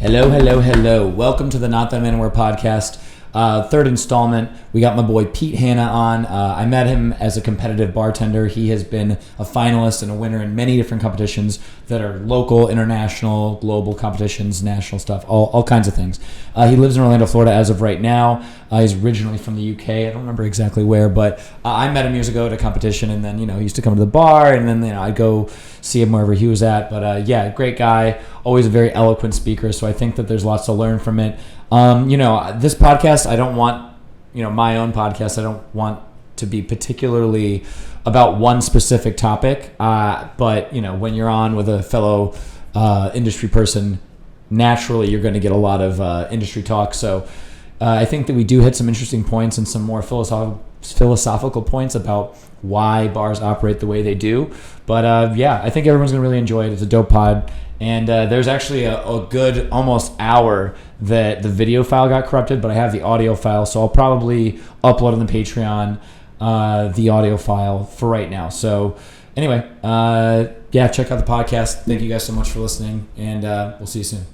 Hello, hello, hello. Welcome to the Not That Man Anywhere podcast. Third installment. We got my boy Pete Hanna on. I met him as a competitive bartender. He has been a finalist and a winner in many different competitions that are local, international, global competitions, national stuff, all kinds of things. He lives in Orlando, Florida as of right now. He's originally from the UK. I don't remember exactly where, but I met him years ago at a competition, and then, he used to come to the bar, and then, I'd go see him wherever he was at. But great guy, always a very eloquent speaker, so I think that there's lots to learn from it. This podcast, I don't want, my own podcast, I don't want to be particularly about one specific topic. But when you're on with a fellow industry person, naturally you're going to get a lot of industry talk. So I think that we do hit some interesting points and some more philosophical points about why bars operate the way they do. But I think everyone's going to really enjoy it. It's a dope pod. And there's actually a good almost hour that the video file got corrupted, but I have the audio file, so I'll probably upload on the Patreon the audio file for right now. So anyway, check out the podcast. Thank you guys so much for listening, and we'll see you soon.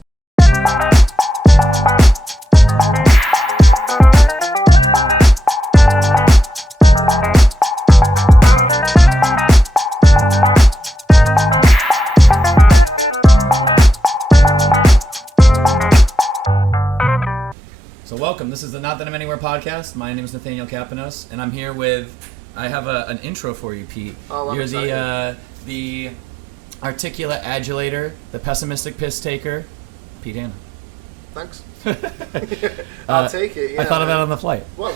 Welcome. This is the Not That I'm Anywhere podcast. My name is Nathaniel Kapanos, and I'm here with. I have an intro for you, Pete. Oh, I'm You're the articulate adulator, the pessimistic piss taker, Pete Hanna. Thanks. I'll take it. Yeah, I thought of that on the flight. Well,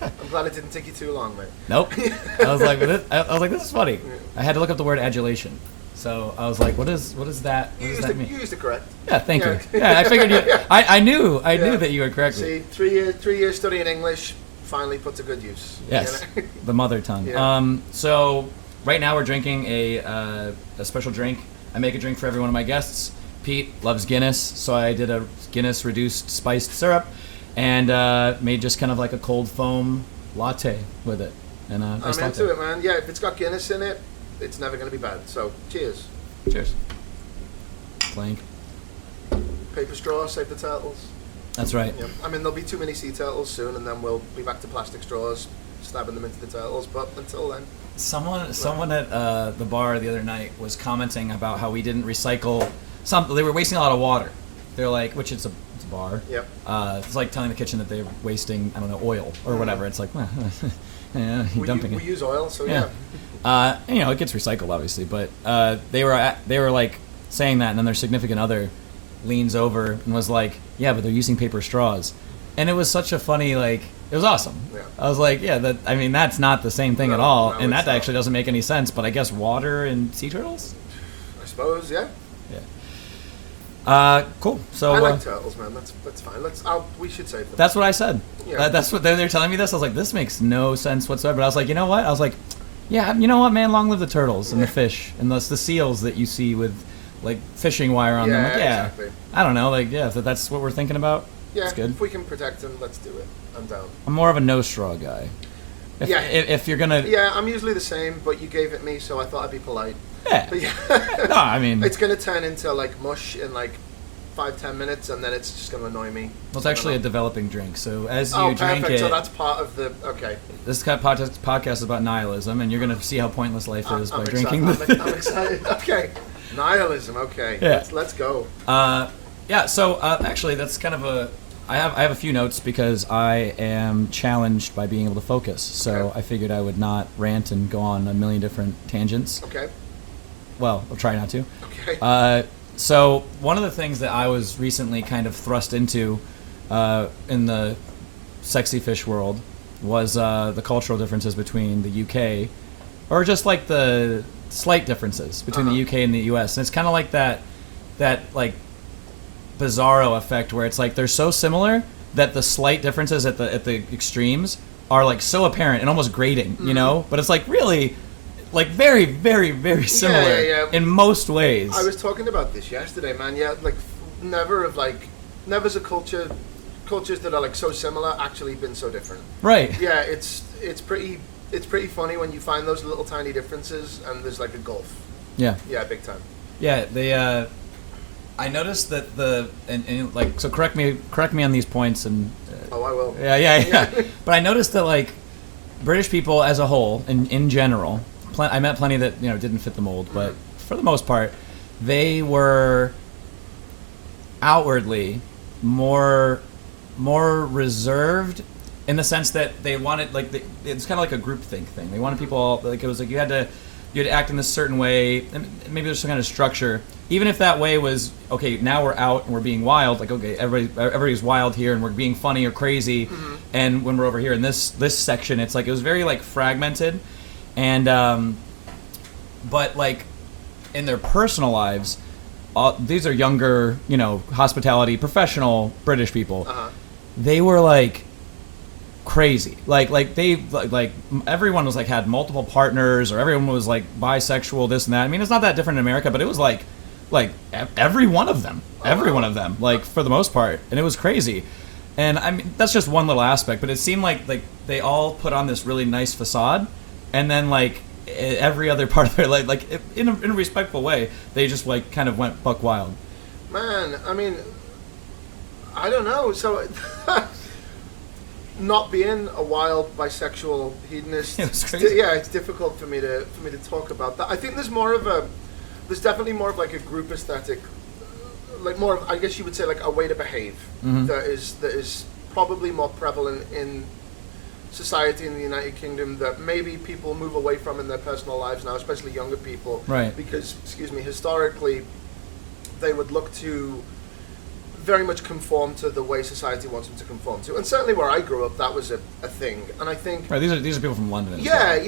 I'm glad it didn't take you too long, mate. Nope. I was like, this is funny. I had to look up the word adulation. So I was like, what is that? What does that mean? You used it correct. Yeah, thank you. Yeah, I figured you. I knew that you were correct. See, 3 years studying English finally put to good use. Yes, the mother tongue. Yeah. So right now we're drinking a special drink. I make a drink for every one of my guests. Pete loves Guinness, so I did a Guinness reduced spiced syrup, and made just kind of like a cold foam latte with it. And I'm into it, man. Yeah, if it's got Guinness in it, it's never going to be bad. So, cheers. Cheers. Clank. Paper straw, save the turtles. That's right. Yep. I mean, there'll be too many sea turtles soon, and then we'll be back to plastic straws, stabbing them into the turtles. But until then. Someone at the bar the other night was commenting about how we didn't recycle something. They were wasting a lot of water. They're like, which it's a bar. Yep. It's like telling the kitchen that they're wasting, oil or whatever. It's like, you're dumping it. We use oil, so yeah. It gets recycled, obviously, but they were like saying that, and then their significant other leans over and was like, "Yeah, but they're using paper straws," and it was such a funny, it was awesome. Yeah. I was like, "Yeah, that's not the same thing at all," and that actually doesn't make any sense. But I guess water and sea turtles. I suppose, yeah. Yeah. Cool. So I like turtles, man. That's fine. We should save them. That's what I said. Yeah. That's what they're telling me. This, I was like, this makes no sense whatsoever. But I was like, you know what? I was like, yeah, you know what, man? Long live the turtles and the fish and the seals that you see with fishing wire on them. Exactly. I don't know. If that's what we're thinking about. Yeah, it's good. If we can protect them, let's do it. I'm down. I'm more of a no straw guy. If you're gonna. Yeah, I'm usually the same, but you gave it me, so I thought I'd be polite. Yeah. But No, I mean. It's gonna turn into mush in 5-10 minutes, and then it's just gonna annoy me. Well, it's actually a developing drink, so as you drink perfect. it. So that's part of the okay. This podcast is about nihilism, and you're gonna see how pointless life is by drinking. I'm excited. Okay, nihilism. Okay, yeah. Let's go. So actually, that's kind of I have a few notes because I am challenged by being able to focus. So okay. I figured I would not rant and go on a million different tangents. Okay. Well, I'll try not to. Okay. So one of the things that I was recently kind of thrust into in the sexy fish world was the cultural differences between the UK, or just the slight differences between the UK and the US. And it's kind of like that Bizarro effect where it's they're so similar that the slight differences at the extremes are so apparent and almost grating, But it's really very, very, very similar in most ways. I was talking about this yesterday, man. Yeah, never's a cultures that are so similar actually been so different. Right. Yeah, it's pretty funny when you find those little tiny differences and there's a gulf. Yeah. Yeah, big time. Yeah, they I noticed that and like, so correct me on these points and. Oh, I will. Yeah. But I noticed that like British people as a whole, in general, I met plenty that didn't fit the mold, but for the most part, they were outwardly more reserved in the sense that they wanted it's kind of like a groupthink thing. They wanted people all, like it was like you had to act in this certain way, and maybe there's some kind of structure. Even if that way was okay, now we're out and we're being wild. Like okay, everybody's wild here, and we're being funny or crazy. And when we're over here in this section, it's like it was very like fragmented, and but like in their personal lives, these are younger, hospitality professional British people. They were like crazy, like everyone was like had multiple partners, or everyone was like bisexual, this and that. I mean, it's not that different in America, but it was like every one of them, like for the most part, and it was crazy. And I mean, that's just one little aspect, but it seemed like they all put on this really nice facade, and then like every other part of their life, like in a respectful way, they just like kind of went buck wild. Man, I mean, I don't know. So, not being a wild bisexual hedonist, it's difficult for me to talk about that. I think there's definitely more of like a group aesthetic, like more of, I guess you would say, like a way to behave that is probably more prevalent in society in the United Kingdom that maybe people move away from in their personal lives now, especially younger people. Right. Because, historically, they would look to very much conform to the way society wants them to conform to. And certainly where I grew up, that was a thing. And I think... Right, these are people from London. Yeah.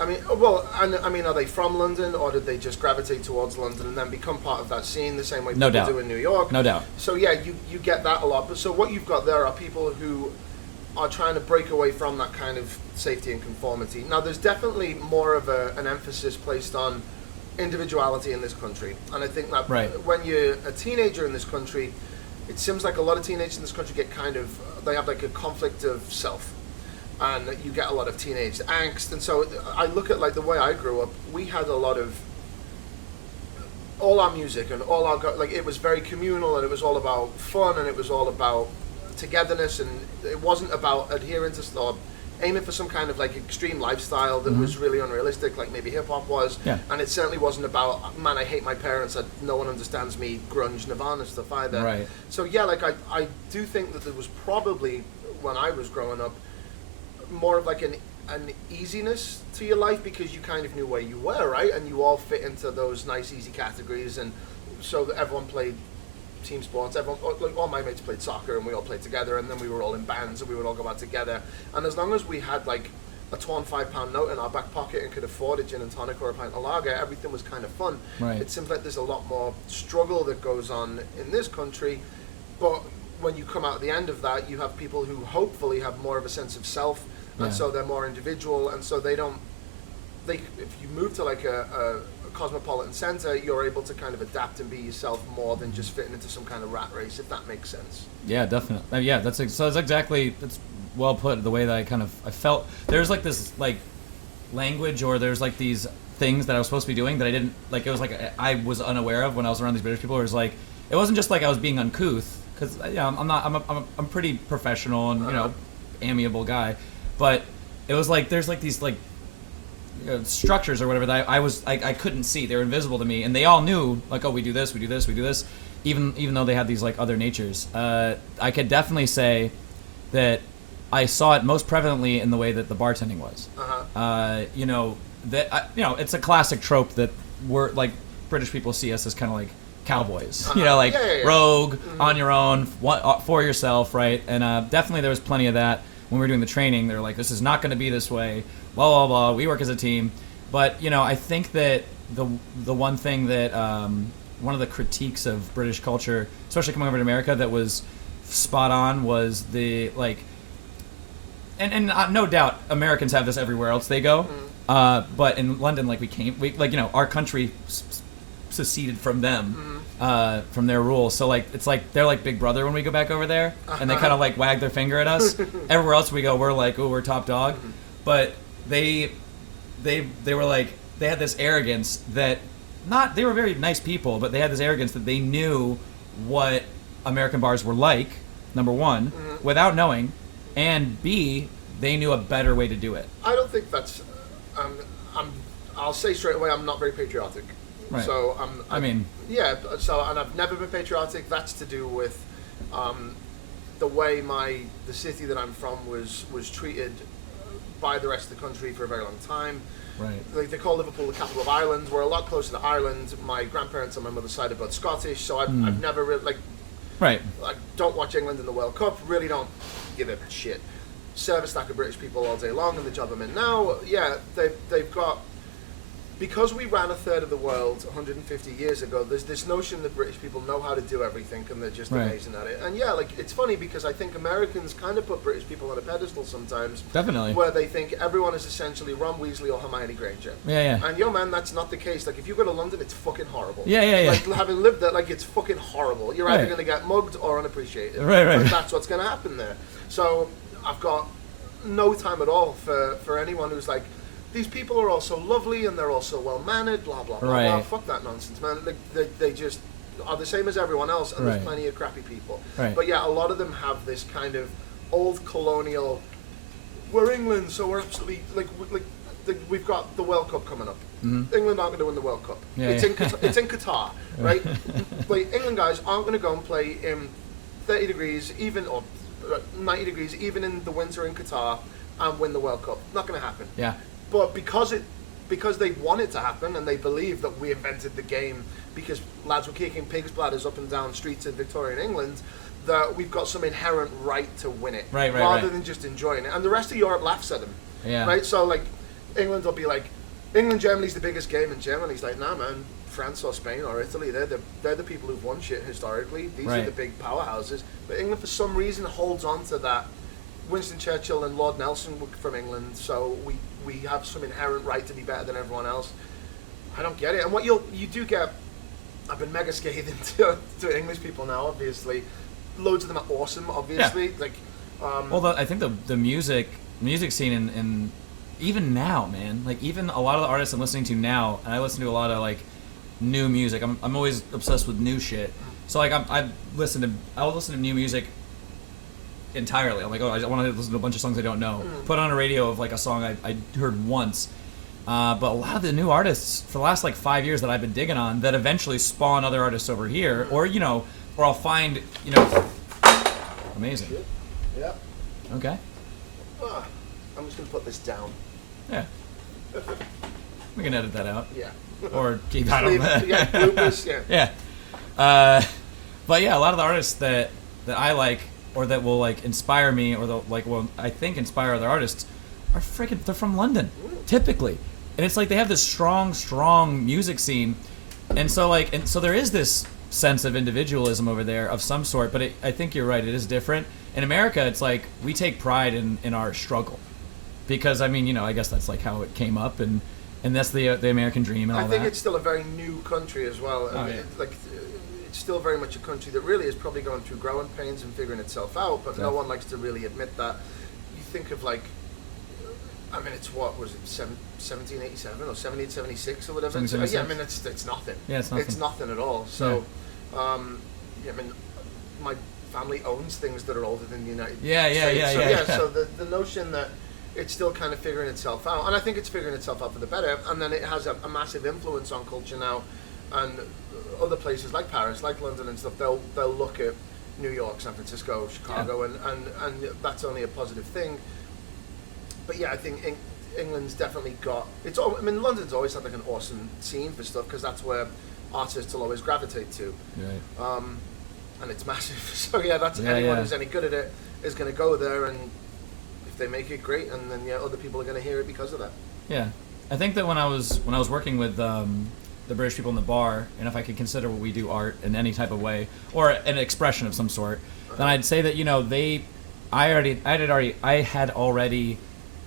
I mean, are they from London, or did they just gravitate towards London and then become part of that scene the same way people do in New York? No doubt. So yeah, you get that a lot. But so what you've got there are people who are trying to break away from that kind of safety and conformity. Now, there's definitely more of an emphasis placed on individuality in this country. And I think that when you're a teenager in this country, it seems like a lot of teenagers in this country they have like a conflict of self. And you get a lot of teenage angst. And so I look at like the way I grew up, we had a lot of, all our music and all our, like it was very communal, and it was all about fun, and it was all about togetherness, and it wasn't about adhering to or aiming for some kind of like extreme lifestyle that was really unrealistic, like maybe hip hop was. Yeah. And it certainly wasn't about, man, I hate my parents, no one understands me, grunge, Nirvana stuff either. Right. So yeah, like I do think that there was probably, when I was growing up, more of like an easiness to your life, because you kind of knew where you were, right? And you all fit into those nice easy categories, and so that everyone played team sports. All my mates played soccer, and we all played together, and then we were all in bands, and we would all go out together. And as long as we had like a torn £5 note in our back pocket and could afford a gin and tonic or a pint of lager, everything was kind of fun. Right. It seems like there's a lot more struggle that goes on in this country, but when you come out at the end of that, you have people who hopefully have more of a sense of self, and so they're more individual, and so if you move to like a cosmopolitan center, you're able to kind of adapt and be yourself more than just fitting into some kind of rat race, if that makes sense. Yeah, definitely. Yeah, that's exactly, that's well put, the way that I felt. There's like this like language, or there's like these things that I was supposed to be doing that I didn't, like it was like I was unaware of when I was around these British people. It was like, it wasn't just like I was being uncouth, because I'm pretty professional and amiable guy, but it was like there's like these like structures or whatever that I couldn't see. They were invisible to me, and they all knew like, oh, we do this, even though they had these like other natures. I could definitely say that I saw it most prevalently in the way that the bartending was. It's a classic trope that we're like, British people see us as kind of like cowboys, rogue, on your own, for yourself, right? And definitely there was plenty of that when we were doing the training. They're like, this is not going to be this way, blah blah blah, we work as a team. But I think that the one thing that one of the critiques of British culture, especially coming over to America, that was spot on was the like, and no doubt Americans have this everywhere else they go, but in London, like our country seceded from them, from their rules. So like, it's like they're like Big Brother when we go back over there, and they kind of like wag their finger at us. Everywhere else we go, we're like, oh, we're top dog. But they were like, they had this arrogance that, they were very nice people, but they had this arrogance that they knew what American bars were like, number one, without knowing, and B, they knew a better way to do it. I don't think that's. I'll say straight away, I'm not very patriotic. Right. So yeah. So and I've never been patriotic. That's to do with the way the city that I'm from was treated by the rest of the country for a very long time. Right. Like they call Liverpool the capital of Ireland. We're a lot closer to Ireland. My grandparents on my mother's side are both Scottish, so I've never really Right. I don't watch England in the World Cup. Really don't give a shit. Serve a stack of British people all day long, and the job I'm in now, yeah, they've got. Because we ran a third of the world 150 years ago, there's this notion that British people know how to do everything and they're just amazing at it. And yeah, like it's funny because I think Americans kind of put British people on a pedestal sometimes. Definitely. Where they think everyone is essentially Ron Weasley or Hermione Granger. Yeah. And yo man, that's not the case. Like if you go to London, it's fucking horrible. Yeah. Like having lived there, like it's fucking horrible. You're either going to get mugged or unappreciated. Right. Like, that's what's going to happen there. So I've got no time at all for anyone who's like, these people are all so lovely and they're all so well mannered, blah blah blah blah. Fuck that nonsense, man. Like, they just are the same as everyone else, and there's plenty of crappy people. Right. But yeah, a lot of them have this kind of old colonial. We're England, so we're absolutely we've got the World Cup coming up. Mm-hmm. England aren't going to win the World Cup. Yeah, it's in Qatar, right? Like England guys aren't going to go and play in 30 degrees, even or 90 degrees, even in the winter in Qatar, and win the World Cup. Not going to happen. Yeah. But because they want it to happen and they believe that we invented the game because lads were kicking pigs' bladders up and down streets in Victorian England, that we've got some inherent right to win it, rather than just enjoying it. And the rest of Europe laughs at them, right? So like, England will be like, Germany's the biggest game, and Germany's like, nah man, France or Spain or Italy, they're the people who've won shit historically. These are the big powerhouses. But England for some reason holds on to that. Winston Churchill and Lord Nelson were from England, so we have some inherent right to be better than everyone else. I don't get it. And what you do get, I've been mega scathing to English people now, obviously. Loads of them are awesome, obviously. Yeah. Like, I think the music scene in even now, man, like even a lot of the artists I'm listening to now, and I listen to a lot of like new music. I'm always obsessed with new shit. So like I'll listen to new music entirely. I'm like, I want to listen to a bunch of songs I don't know. Put on a radio of like a song I heard once. But a lot of the new artists for the last like 5 years that I've been digging on that eventually spawn other artists over here, or I'll find, amazing. Yeah. Okay. I'm just gonna put this down. Yeah. We can edit that out. Yeah. Or keep that on. Yeah, bloopers, yeah. Yeah. But yeah, a lot of the artists that I like, or that will like inspire me, or I think inspire other artists, they're from London, typically, and it's like they have this strong music scene, and so there is this sense of individualism over there of some sort. But I think you're right, it is different. In America, it's like we take pride in our struggle, because I guess that's like how it came up, and that's the American dream and all that. I think it's still a very new country as well. It's still very much a country that really is probably going through growing pains and figuring itself out, but no one likes to really admit that. You think of it's what was it, 1787 or 1776 or whatever? It's nothing. Yeah, it's nothing. It's nothing at all. So, my family owns things that are older than the United States. So the notion that it's still kind of figuring itself out, and I think it's figuring itself out for the better, and then it has a massive influence on culture now, and other places like Paris, like London and stuff, they'll look at New York, San Francisco, Chicago, and that's only a positive thing. But yeah, I think England's definitely got London's always had like an awesome scene for stuff, because that's where artists will always gravitate to. Right. And it's massive. So anyone who's any good at it is going to go there, and if they make it, great, and then other people are going to hear it because of that. Yeah, I think that when I was working with the British people in the bar, and if I could consider what we do art in any type of way, or an expression of some sort, then I'd say that I had already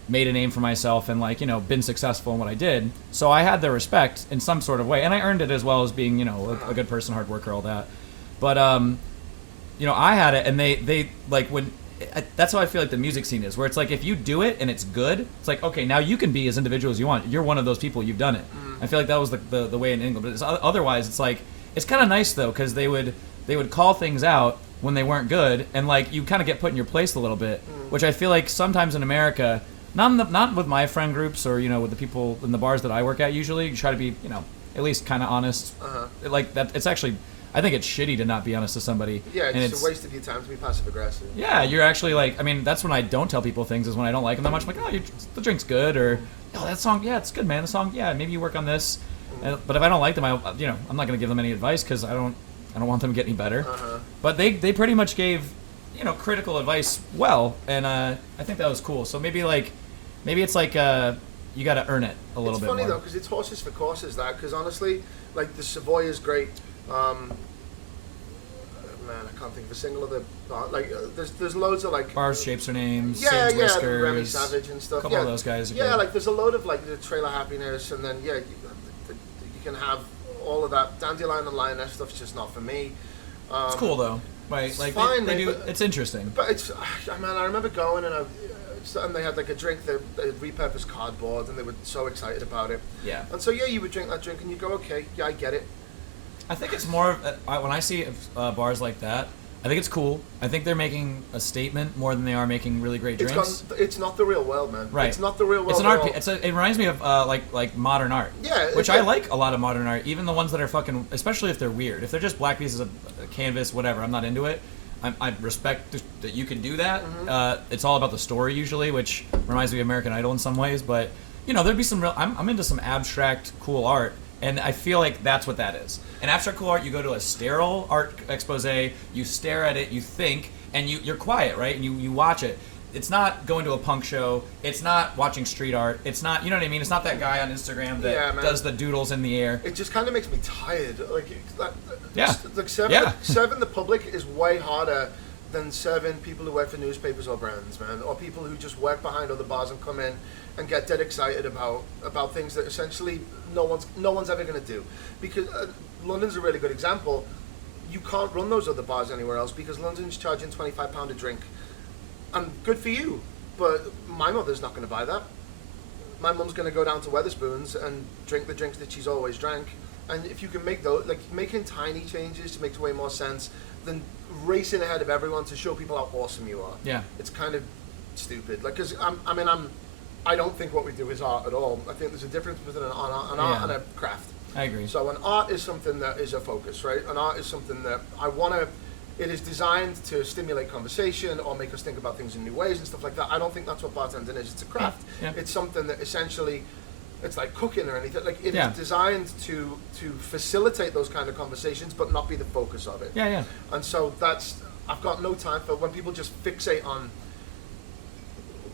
made a name for myself and been successful in what I did, so I had their respect in some sort of way, and I earned it as well as being a good person, hard worker, all that. But I had it, and they when. That's how I feel like the music scene is, where it's like if you do it and it's good, it's like, okay, now you can be as individual as you want. You're one of those people. You've done it. I feel like that was the way in England. But otherwise, it's like it's kind of nice though, because they would they would call things out when they weren't good, and like you kind of get put in your place a little bit, which I feel like sometimes in America, not with my friend groups or with the people in the bars that I work at. Usually, you try to be at least kind of honest. Like that, it's actually. I think it's shitty to not be honest to somebody. Yeah, it's a waste of your time to be passive aggressive. Yeah, you're actually like. I mean, that's when I don't tell people things is when I don't like them that much. I'm like, oh, the drink's good, or oh, that song, yeah, it's good, man. The song, yeah, maybe you work on this. But if I don't like them, I'm not gonna give them any advice because I don't want them to get any better. But they pretty much gave critical advice well, and I think that was cool. So maybe it's like you got to earn it a little bit more. It's funny though because it's horses for courses because honestly, like the Savoy is great. Man, I can't think of a single other bar. There's loads of like Bars, Shapes Their Names, yeah, Whiskers, Remy Savage and stuff. A couple of those guys. Yeah, like there's a load of like the Trailer Happiness, and then you can have all of that. Dandelion and Lioness stuff's just not for me. It's cool though, right? It's like fine, they do. It's interesting. But it's man, I remember going and they had like a drink that they repurposed cardboard, and they were so excited about it. Yeah. And so you would drink that drink, and you go, okay, yeah, I get it. I think it's more when I see bars like that. I think it's cool. I think they're making a statement more than they are making really great drinks. It's not the real world, man. Right. It's not the real world. It's an art. It reminds me of like modern art. Yeah. Which I like a lot of modern art, even the ones that are fucking, especially if they're weird. If they're just black pieces of canvas, whatever, I'm not into it. I respect that you can do that. It's all about the story usually, which reminds me of American Idol in some ways. But there'd be some real. I'm into some abstract, cool art. And I feel like that's what that is. In abstract cool art, you go to a sterile art expose, you stare at it, you think, and you're quiet, right? And you watch it. It's not going to a punk show. It's not watching street art. It's not, you know what I mean? It's not that guy on Instagram that does the doodles in the air. It just kind of makes me tired. Yeah. Serving the public is way harder than serving people who work for newspapers or brands, man, or people who just work behind other bars and come in and get dead excited about things that essentially no one's ever going to do. Because London's a really good example. You can't run those other bars anywhere else because London's charging £25 a drink. And good for you, but my mother's not going to buy that. My mum's going to go down to Wetherspoons and drink the drinks that she's always drank. And if you can make those, like making tiny changes makes way more sense than racing ahead of everyone to show people how awesome you are. Yeah. It's kind of stupid. Like, because I don't think what we do is art at all. I think there's a difference between an art and a craft. I agree. So an art is something that is a focus, right? An art is something that it is designed to stimulate conversation or make us think about things in new ways and stuff like that. I don't think that's what bartending is. It's a craft. Yeah. It's something that essentially, it's like cooking or anything. Like it is designed to facilitate those kind of conversations, but not be the focus of it. Yeah. And so I've got no time for when people just fixate on.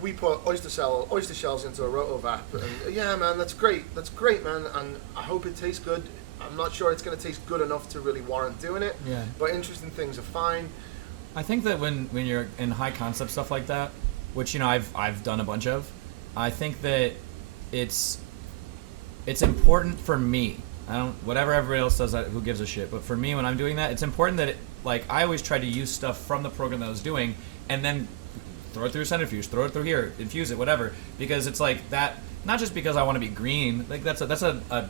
We put oyster shells into a rotovap, and yeah, man, that's great, man, and I hope it tastes good. I'm not sure it's going to taste good enough to really warrant doing it. Yeah. But interesting things are fine. I think that when you're in high concept stuff like that, which I've done a bunch of, I think that it's important for me. Whatever everybody else does, who gives a shit. But for me, when I'm doing that, it's important that I always try to use stuff from the program that I was doing, and then throw it through a centrifuge, throw it through here, infuse it, whatever. Because it's like that. Not just because I want to be green. Like that's a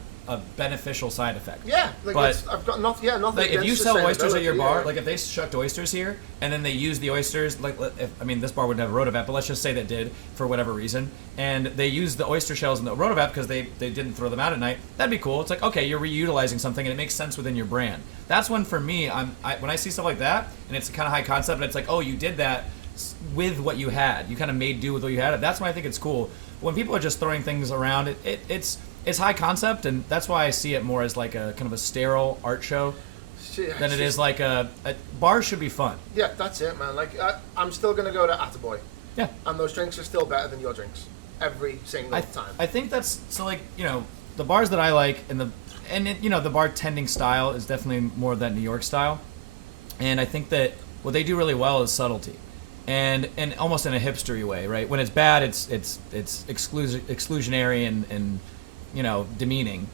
beneficial side effect. Yeah, but I've got nothing. Yeah, nothing. Like if you sell oysters at your bar, yeah. like if they shucked oysters here and then they use the oysters, this bar wouldn't have a rotovap, but let's just say that did for whatever reason, and they used the oyster shells in the rotovap because they didn't throw them out at night. That'd be cool. It's like, okay, you're reutilizing something and it makes sense within your brand. That's when for me, when I see stuff like that and it's kind of high concept and it's like, oh, you did that with what you had. You kind of made do with what you had. That's when I think it's cool. When people are just throwing things around, it's high concept, and that's why I see it more as like a kind of a sterile art show than it is like a bar should be fun. Yeah, that's it, man. Like I'm still gonna go to Attaboy. Yeah. And those drinks are still better than your drinks every single time. I think that's so. Like the bars that I like and the bartending style is definitely more of that New York style, and I think that what they do really well is subtlety. And almost in a hipstery way, right? When it's bad, it's exclusionary and demeaning.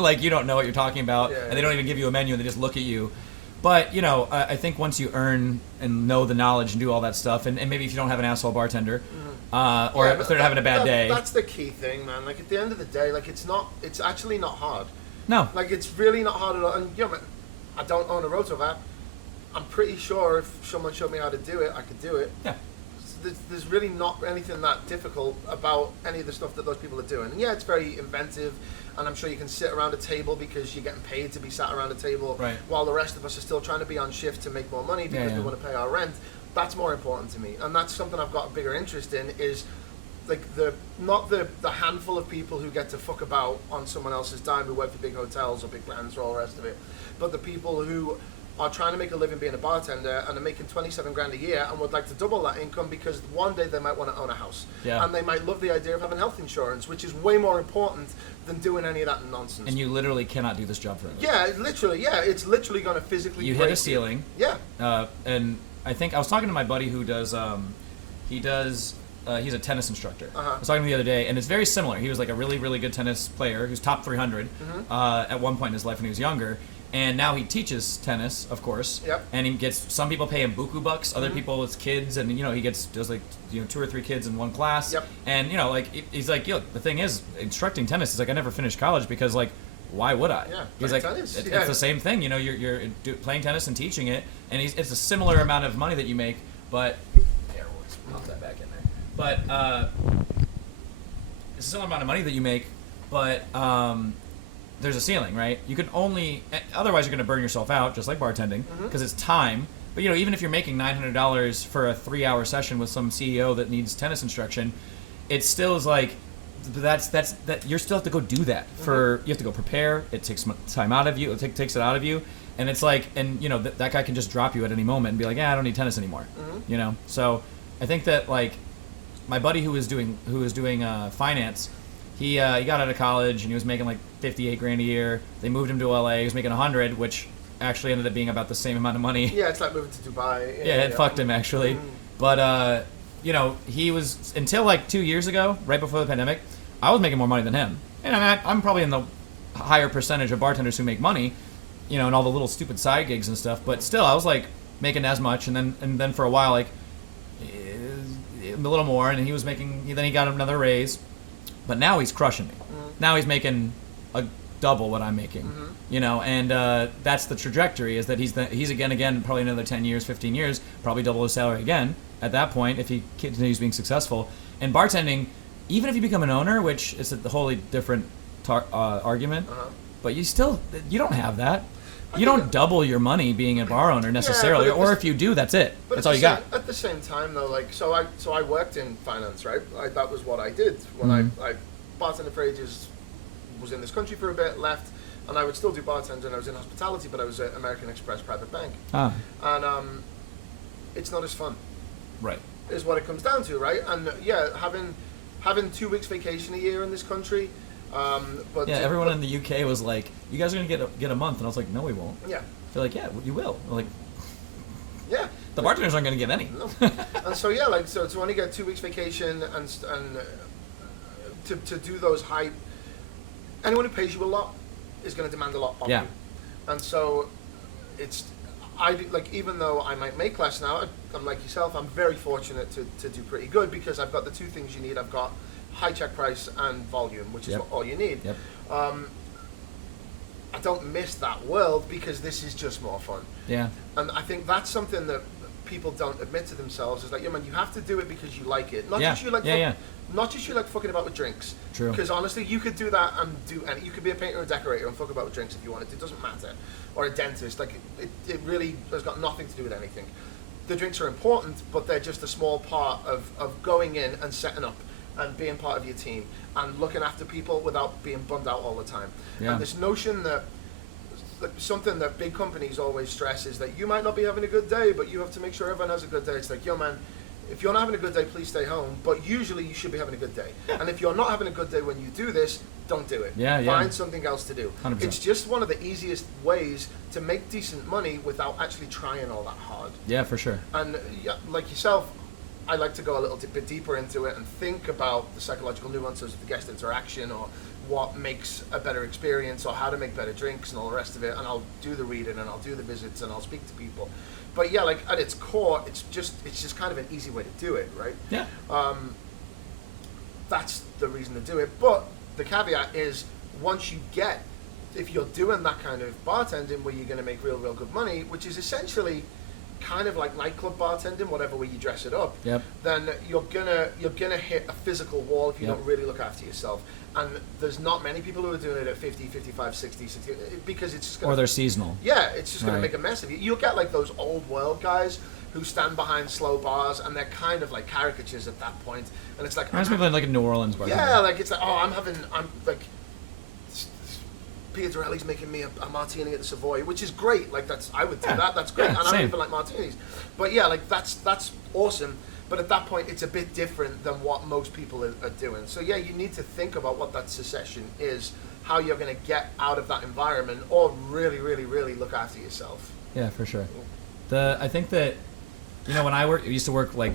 Like you don't know what you're talking about, and they don't even give you a menu, and they just look at you. But I think once you earn and know the knowledge and do all that stuff, and maybe if you don't have an asshole bartender, if they're having a bad day, that's the key thing, man. Like at the end of the day, like it's actually not hard. No, like it's really not hard at all. And I don't own a rotovap. I'm pretty sure if someone showed me how to do it, I could do it. Yeah. There's really not anything that difficult about any of the stuff that those people are doing. And yeah, it's very inventive, and I'm sure you can sit around a table because you're getting paid to be sat around a table, right, while the rest of us are still trying to be on shift to make more money because we want to pay our rent. That's more important to me, and that's something I've got a bigger interest in, is like not the handful of people who get to fuck about on someone else's dime, who work for big hotels or big brands or all the rest of it, but the people who are trying to make a living being a bartender and are making 27 grand a year and would like to double that income because one day they might want to own a house. Yeah. And they might love the idea of having health insurance, which is way more important than doing any of that nonsense. And you literally cannot do this job forever. Yeah, literally, yeah. It's literally going to physically You break hit a ceiling. Yeah. And I think I was talking to my buddy who does, he's a tennis instructor. I was talking to him the other day, and it's very similar. He was like a really, really good tennis player who's top 300 at one point in his life when he was younger. And now he teaches tennis, of course. Yep. And he gets, some people pay him buku bucks, other people it's kids, and he does like 2 or 3 kids in one class. Yep. And like he's like, the thing is, instructing tennis is like, I never finished college because like, why would I? Yeah. He's like, tennis. it's the same thing. You're playing tennis and teaching it, and it's a similar amount of money that you make, but there, we'll just pop that back in there. But it's a similar amount of money that you make, but there's a ceiling, right? You can only, otherwise you're going to burn yourself out, just like bartending, because it's time. But even if you're making $900 for a 3-hour session with some CEO that needs tennis instruction, it still is like, that you still have to go do that. You have to go prepare. It takes time out of you. It takes it out of you, and it's like, and that guy can just drop you at any moment and be like, I don't need tennis anymore. So I think that like my buddy who was doing finance. He got out of college and he was making like 58 grand a year. They moved him to LA. He was making 100, which actually ended up being about the same amount of money. Yeah, it's like moving to Dubai. Yeah, it fucked him actually. But he was, until like 2 years ago, right before the pandemic, I was making more money than him. And I'm probably in the higher percentage of bartenders who make money, and all the little stupid side gigs and stuff. But still, I was like making as much, and then for a while, like a little more, and he was making. Then he got another raise. But now he's crushing me. Now he's making a double what I'm making, and that's the trajectory, is that he's again, probably another 10 years, 15 years, probably double his salary again at that point if he continues being successful. And bartending, even if you become an owner, which is a wholly different argument, but you don't have that. You don't double your money being a bar owner necessarily, or if you do, that's it. That's all you got. At the same time, though, like so I worked in finance, right? That was what I did when I bartended for ages. Was in this country for a bit, left, and I would still do bartending. I was in hospitality, but I was at American Express Private Bank, and it's not as fun. Right. Is what it comes down to, right? And having 2 weeks vacation a year in this country. But everyone in the UK was like, "You guys are gonna get a month," and I was like, "No, we won't." Yeah. They're like, "Yeah, you will." I'm like, yeah. The bartenders aren't gonna get any. No. And so so to only get 2 weeks vacation and to do those high, anyone who pays you a lot is going to demand a lot of you. And so even though I might make less now, I'm like yourself, I'm very fortunate to do pretty good because I've got the 2 things you need. I've got high check price and volume, which is all you need. Yep. I don't miss that world because this is just more fun. Yeah. And I think that's something that people don't admit to themselves, is like, man, you have to do it because you like it. Not just you like fucking about with drinks. True. Because honestly, you could do that and you could be a painter or a decorator and fuck about with drinks if you wanted to. It doesn't matter. Or a dentist. Like, it really has got nothing to do with anything. The drinks are important, but they're just a small part of going in and setting up and being part of your team and looking after people without being bummed out all the time. Yeah. And this notion that something that big companies always stress is that you might not be having a good day, but you have to make sure everyone has a good day. It's like, yo, man, if you're not having a good day, please stay home. But usually you should be having a good day. Yeah. And if you're not having a good day when you do this, don't do it. Find something else to do. 100%. It's just one of the easiest ways to make decent money without actually trying all that hard. Yeah, for sure. And like yourself, I like to go a little bit deeper into it and think about the psychological nuances of the guest interaction, or what makes a better experience, or how to make better drinks and all the rest of it. And I'll do the reading and I'll do the visits and I'll speak to people. But yeah, like at its core, it's just kind of an easy way to do it, right? Yeah. That's the reason to do it. But the caveat is, if you're doing that kind of bartending where you're going to make real good money, which is essentially kind of like nightclub bartending, whatever way you dress it up, Yep. then you're gonna hit a physical wall if you Yep. don't really look after yourself. And there's not many people who are doing it at 50, 55, 60, 60, because it's just gonna, Or they're seasonal. yeah, it's just gonna Right. make a mess of you. You'll get like those old world guys who stand behind slow bars, and they're kind of like caricatures at that point. And it's like, Reminds me of like a New Orleans bar. yeah, like it's like, oh, I'm like, Piazzarelli's making me a martini at the Savoy, which is great. Like I would do Yeah. that. That's great, Yeah, and I don't same. even like martinis. But yeah, like that's awesome. But at that point, it's a bit different than what most people are doing. So yeah, you need to think about what that secession is, how you're going to get out of that environment, or really, really, really look after yourself. Yeah, for sure. I think that, you know, when I used to work like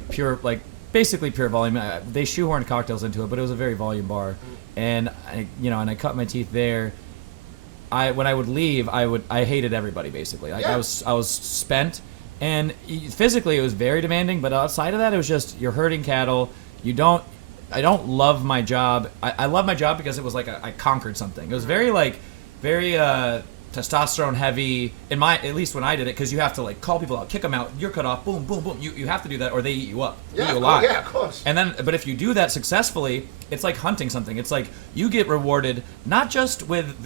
basically pure volume. They shoehorned cocktails into it, but it was a very volume bar, and I cut my teeth there. When I would leave, I hated everybody basically. Like, Yeah. I was spent, and physically it was very demanding. But outside of that, it was just you're herding cattle. I don't love my job. I love my job because it was like I conquered something. It was very testosterone heavy at least when I did it, because you have to like call people out, kick them out, you're cut off, boom, boom, boom. You have to do that or they eat you up. Yeah, eat you alive. yeah, of course. And then, but if you do that successfully, it's like hunting something. It's like you get rewarded not just with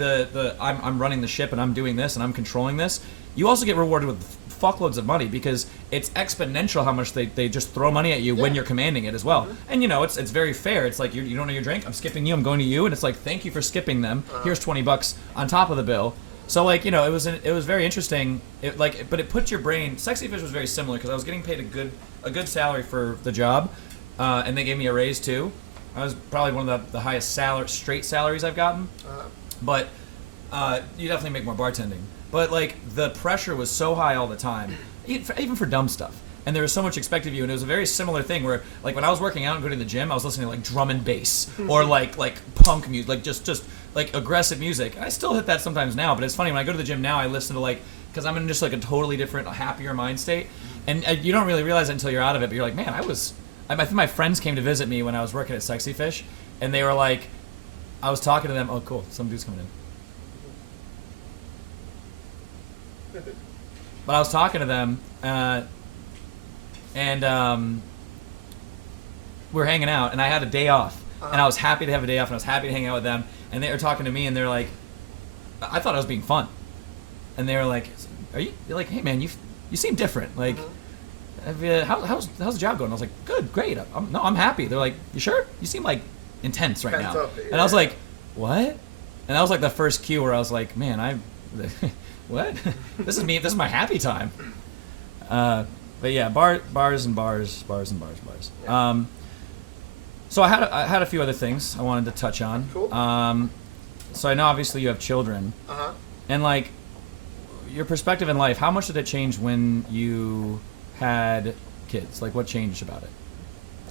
I'm running the ship and I'm doing this and I'm controlling this. You also get rewarded with fuckloads of money, because it's exponential how much they just throw money at you when Yeah. you're commanding it as well. And it's very fair. It's like you don't know your drink, I'm skipping you, I'm going to you, and it's like, thank you for skipping them. Here's $20 on top of the bill. So like, it was very interesting. But it puts your brain. Sexy Fish was very similar because I was getting paid a good salary for the job, and they gave me a raise too. I was probably one of the highest straight salaries I've gotten. But you definitely make more bartending. But like the pressure was so high all the time, even for dumb stuff. And there was so much expected of you, and it was a very similar thing where, like, when I was working out and going to the gym, I was listening to like drum and bass or like punk music, like just like aggressive music. And I still hit that sometimes now, but it's funny when I go to the gym now, I listen to because I'm in just like a totally different, happier mind state, and you don't really realize it until you're out of it. But you're like, man, I think my friends came to visit me when I was working at Sexy Fish, and they were like, I was talking to them. Oh, cool, some dude's coming in. But I was talking to them, and we were hanging out, and I had a day off, and I was happy to have a day off, and I was happy to hang out with them, and they were talking to me, and they're like, I thought I was being fun, and they were like, you're like, hey man, you seem different, like, how's the job going? I was like, good, great, I'm happy. They're like, you sure? You seem like intense right now. And I was like, what? And that was like the first cue where I was like, man, what? This is me. This is my happy time. But yeah, bars and bars. Yeah. So I had a few other things I wanted to touch on. Cool. So I know obviously you have children, and like your perspective in life. How much did it change when you had kids? Like, what changed about it?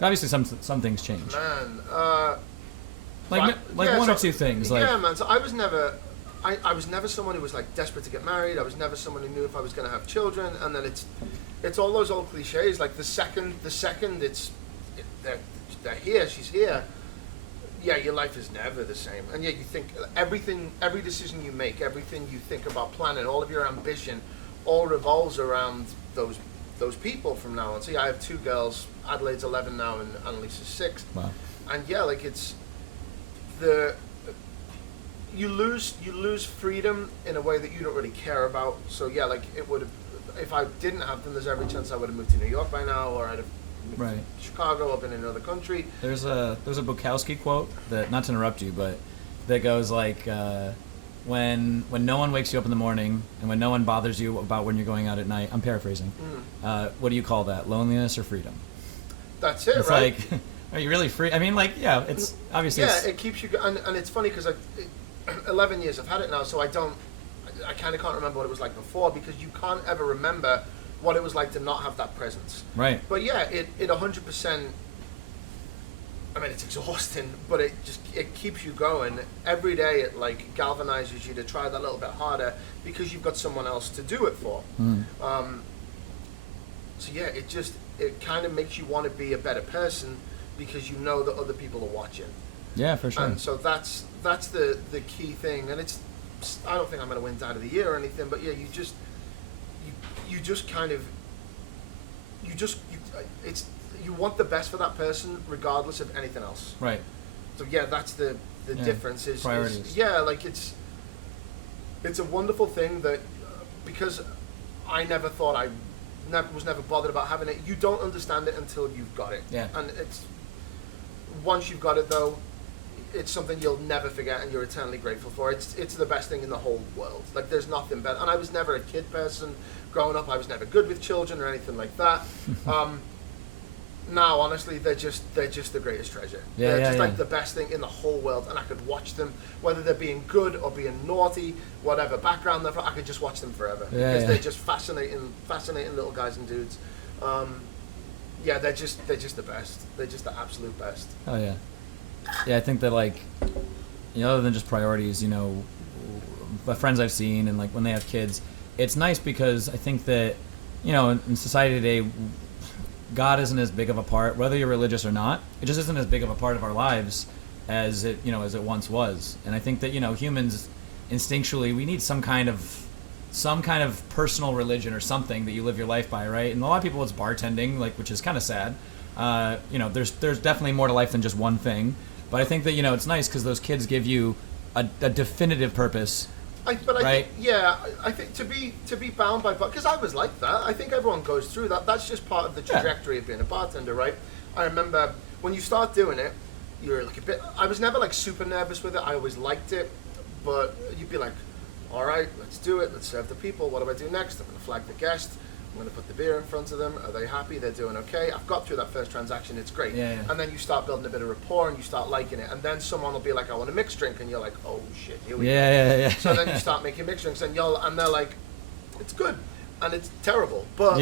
Obviously, some things change. Man, Like one or two things. Like, yeah, man. So I was never someone who was like desperate to get married. I was never someone who knew if I was going to have children. And then it's all those old cliches. Like the second they're here, she's here. Yeah, your life is never the same. And yet you think every decision you make, everything you think about planning, all of your ambition, all revolves around those people from now on. See, I have two girls. Adelaide's 11 now, and Annalisa's 6. wow. And yeah, like you lose freedom in a way that you don't really care about. So yeah, like it would have, if I didn't have them, there's every chance I would have moved to New York by now, or I'd have moved Right. to Chicago, up in another country. There's a Bukowski quote that, not to interrupt you, but that goes like, when no one wakes you up in the morning and when no one bothers you about when you're going out at night. I'm paraphrasing. What do you call that? Loneliness or freedom? That's it, It's right? like, are you really free? I mean, like, yeah, it's obviously. Yeah, it keeps you. And it's funny because 11 years I've had it now, so I kind of can't remember what it was like before, because you can't ever remember what it was like to not have that presence. Right. But yeah, it 100%. I mean, it's exhausting, but it keeps you going every day. It like galvanizes you to try that little bit harder because you've got someone else to do it for. So yeah, it kind of makes you want to be a better person because you know that other people are watching. Yeah, for sure. And so that's the key thing. And I don't think I'm going to win Dad of the Year or anything, but yeah, you just kind of you want the best for that person regardless of anything else. Right. So yeah, that's the difference is priorities. Like it's a wonderful thing that because I never thought was never bothered about having it. You don't understand it until you've got it. Yeah. And it's once you've got it though, it's something you'll never forget and you're eternally grateful for. It's the best thing in the whole world. Like there's nothing better. And I was never a kid person growing up. I was never good with children or anything like that. Now, honestly, they're just the greatest treasure. They're just like the best thing in the whole world, and I could watch them, whether they're being good or being naughty, whatever background they're from, I could just watch them forever because they're just fascinating little guys and dudes. They're just the best. They're just the absolute best. Oh yeah, yeah. I think that like, other than just priorities, the friends I've seen and like when they have kids, it's nice because I think that, in society today, God isn't as big of a part, whether you're religious or not. It just isn't as big of a part of our lives as it once was. And I think that humans instinctually we need some kind of personal religion or something that you live your life by, right? And a lot of people it's bartending, like, which is kind of sad. There's definitely more to life than just one thing. But I think that it's nice because those kids give you a definitive purpose. I think to be bound by, because I was like that. I think everyone goes through that. That's just part of the trajectory of being a bartender, right? I remember when you start doing it, you're like a bit. I was never like super nervous with it. I always liked it, but you'd be like, all right, let's do it. Let's serve the people. What do I do next? I'm gonna flag the guest. I'm going to put the beer in front of them. Are they happy? They're doing okay. I've got through that first transaction. It's great. Yeah. And then you start building a bit of rapport and you start liking it. And then someone will be like, I want a mixed drink. And you're like, oh, shit, here we go. Yeah. So then you start making mixed drinks and they're like, it's good. And it's terrible. But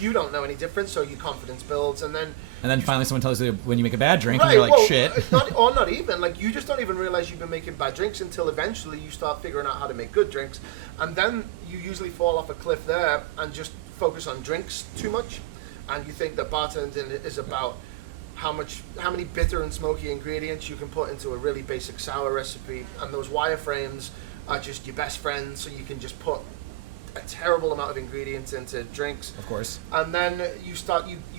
you don't know any difference, so your confidence builds. And then finally someone tells you when you make a bad drink, and you're like, shit. Not even. Like, you just don't even realize you've been making bad drinks until eventually you start figuring out how to make good drinks. And then you usually fall off a cliff there and just focus on drinks too much. And you think that bartending is about how many bitter and smoky ingredients you can put into a really basic sour recipe. And those wireframes are just your best friends, so you can just put a terrible amount of ingredients into drinks. Of course. And then you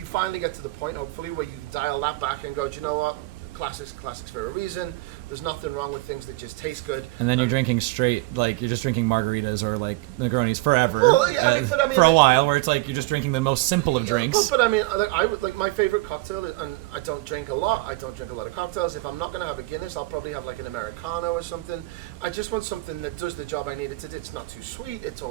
finally get to the point, hopefully, where you dial that back and go, do you know what? Classics for a reason. There's nothing wrong with things that just taste good. And then you're drinking straight, like you're just drinking margaritas or like Negronis forever. Well, yeah, for a while, where it's like you're just drinking the most simple of drinks. But I mean, I would like my favorite cocktail, and I don't drink a lot. I don't drink a lot of cocktails. If I'm not going to have a Guinness, I'll probably have like an Americano or something. I just want something that does the job I need it to do. It's not too sweet. It's